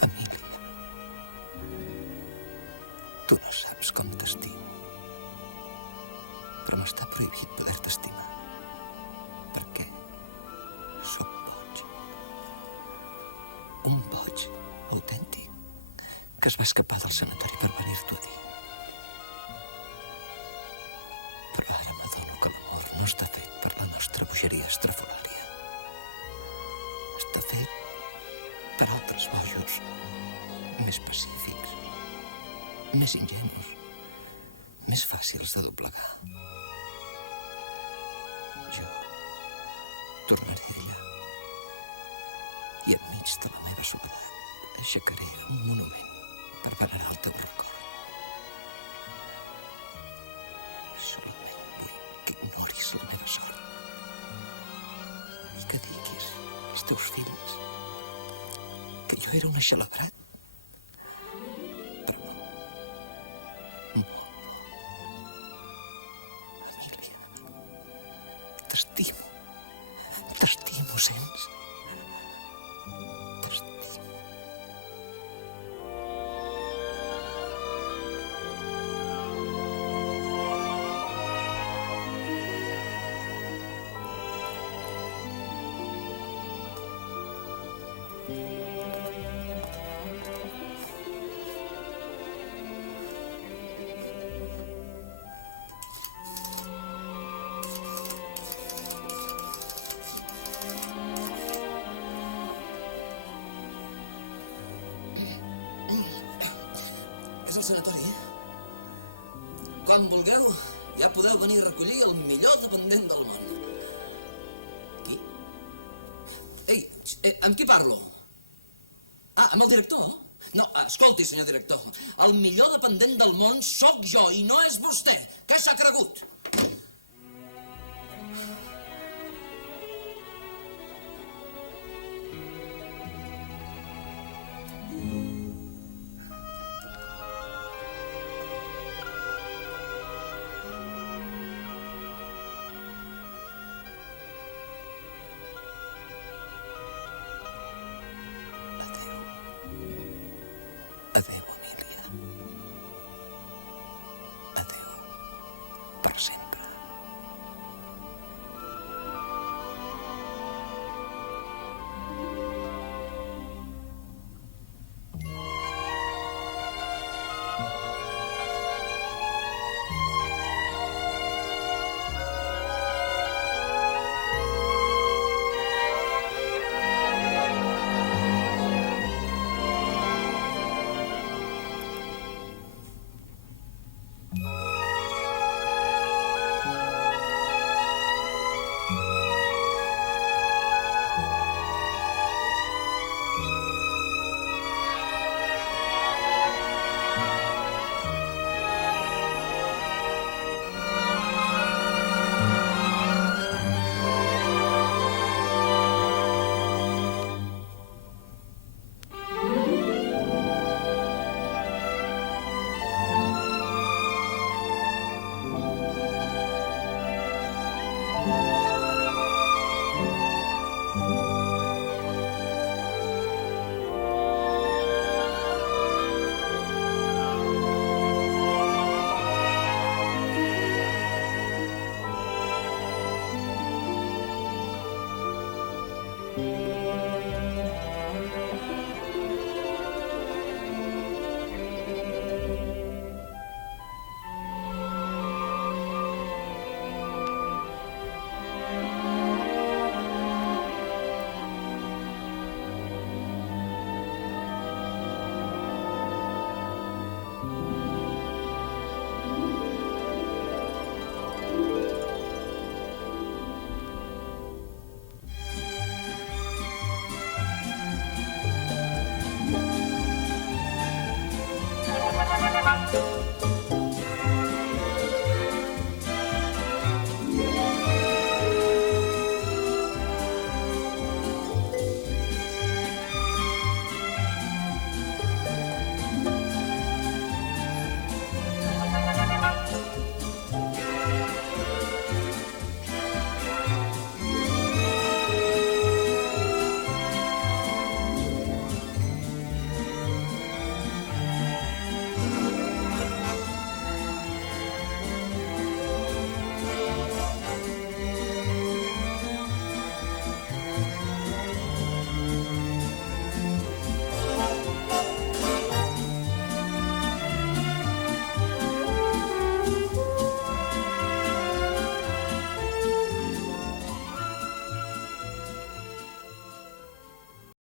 Emília, tu no saps com t'estimo, però m'està prohibit poder-te estimar, perquè sóc boig. Un boig autèntic que es va escapar del sanatori per venir-t'ho a dir. Però ara m'adono que l'amor no està fet per la nostra bogeria estrafolària. Està fet per altres bojos, més pacífics, més ingenus, més fàcils de doblegar. Jo tornaré allà i enmig de la meva soledat aixecaré un monument per venerar el teu record. Solament vull que ignoris la meva sort i que diguis als teus fills que jo era un eixelebrat, però bo, molt bo. Emília, t'estimo, sents? T'estimo. És el sanatori, Quan vulgueu, ja podeu venir a recollir el millor dependent del món. Qui? Ei, amb qui parlo? Ah, amb el director? No, escolti, senyor director, el millor dependent del món sóc jo i no és vostè. Què s'ha cregut? Adéu, Emília. Adéu per sempre. Thank you.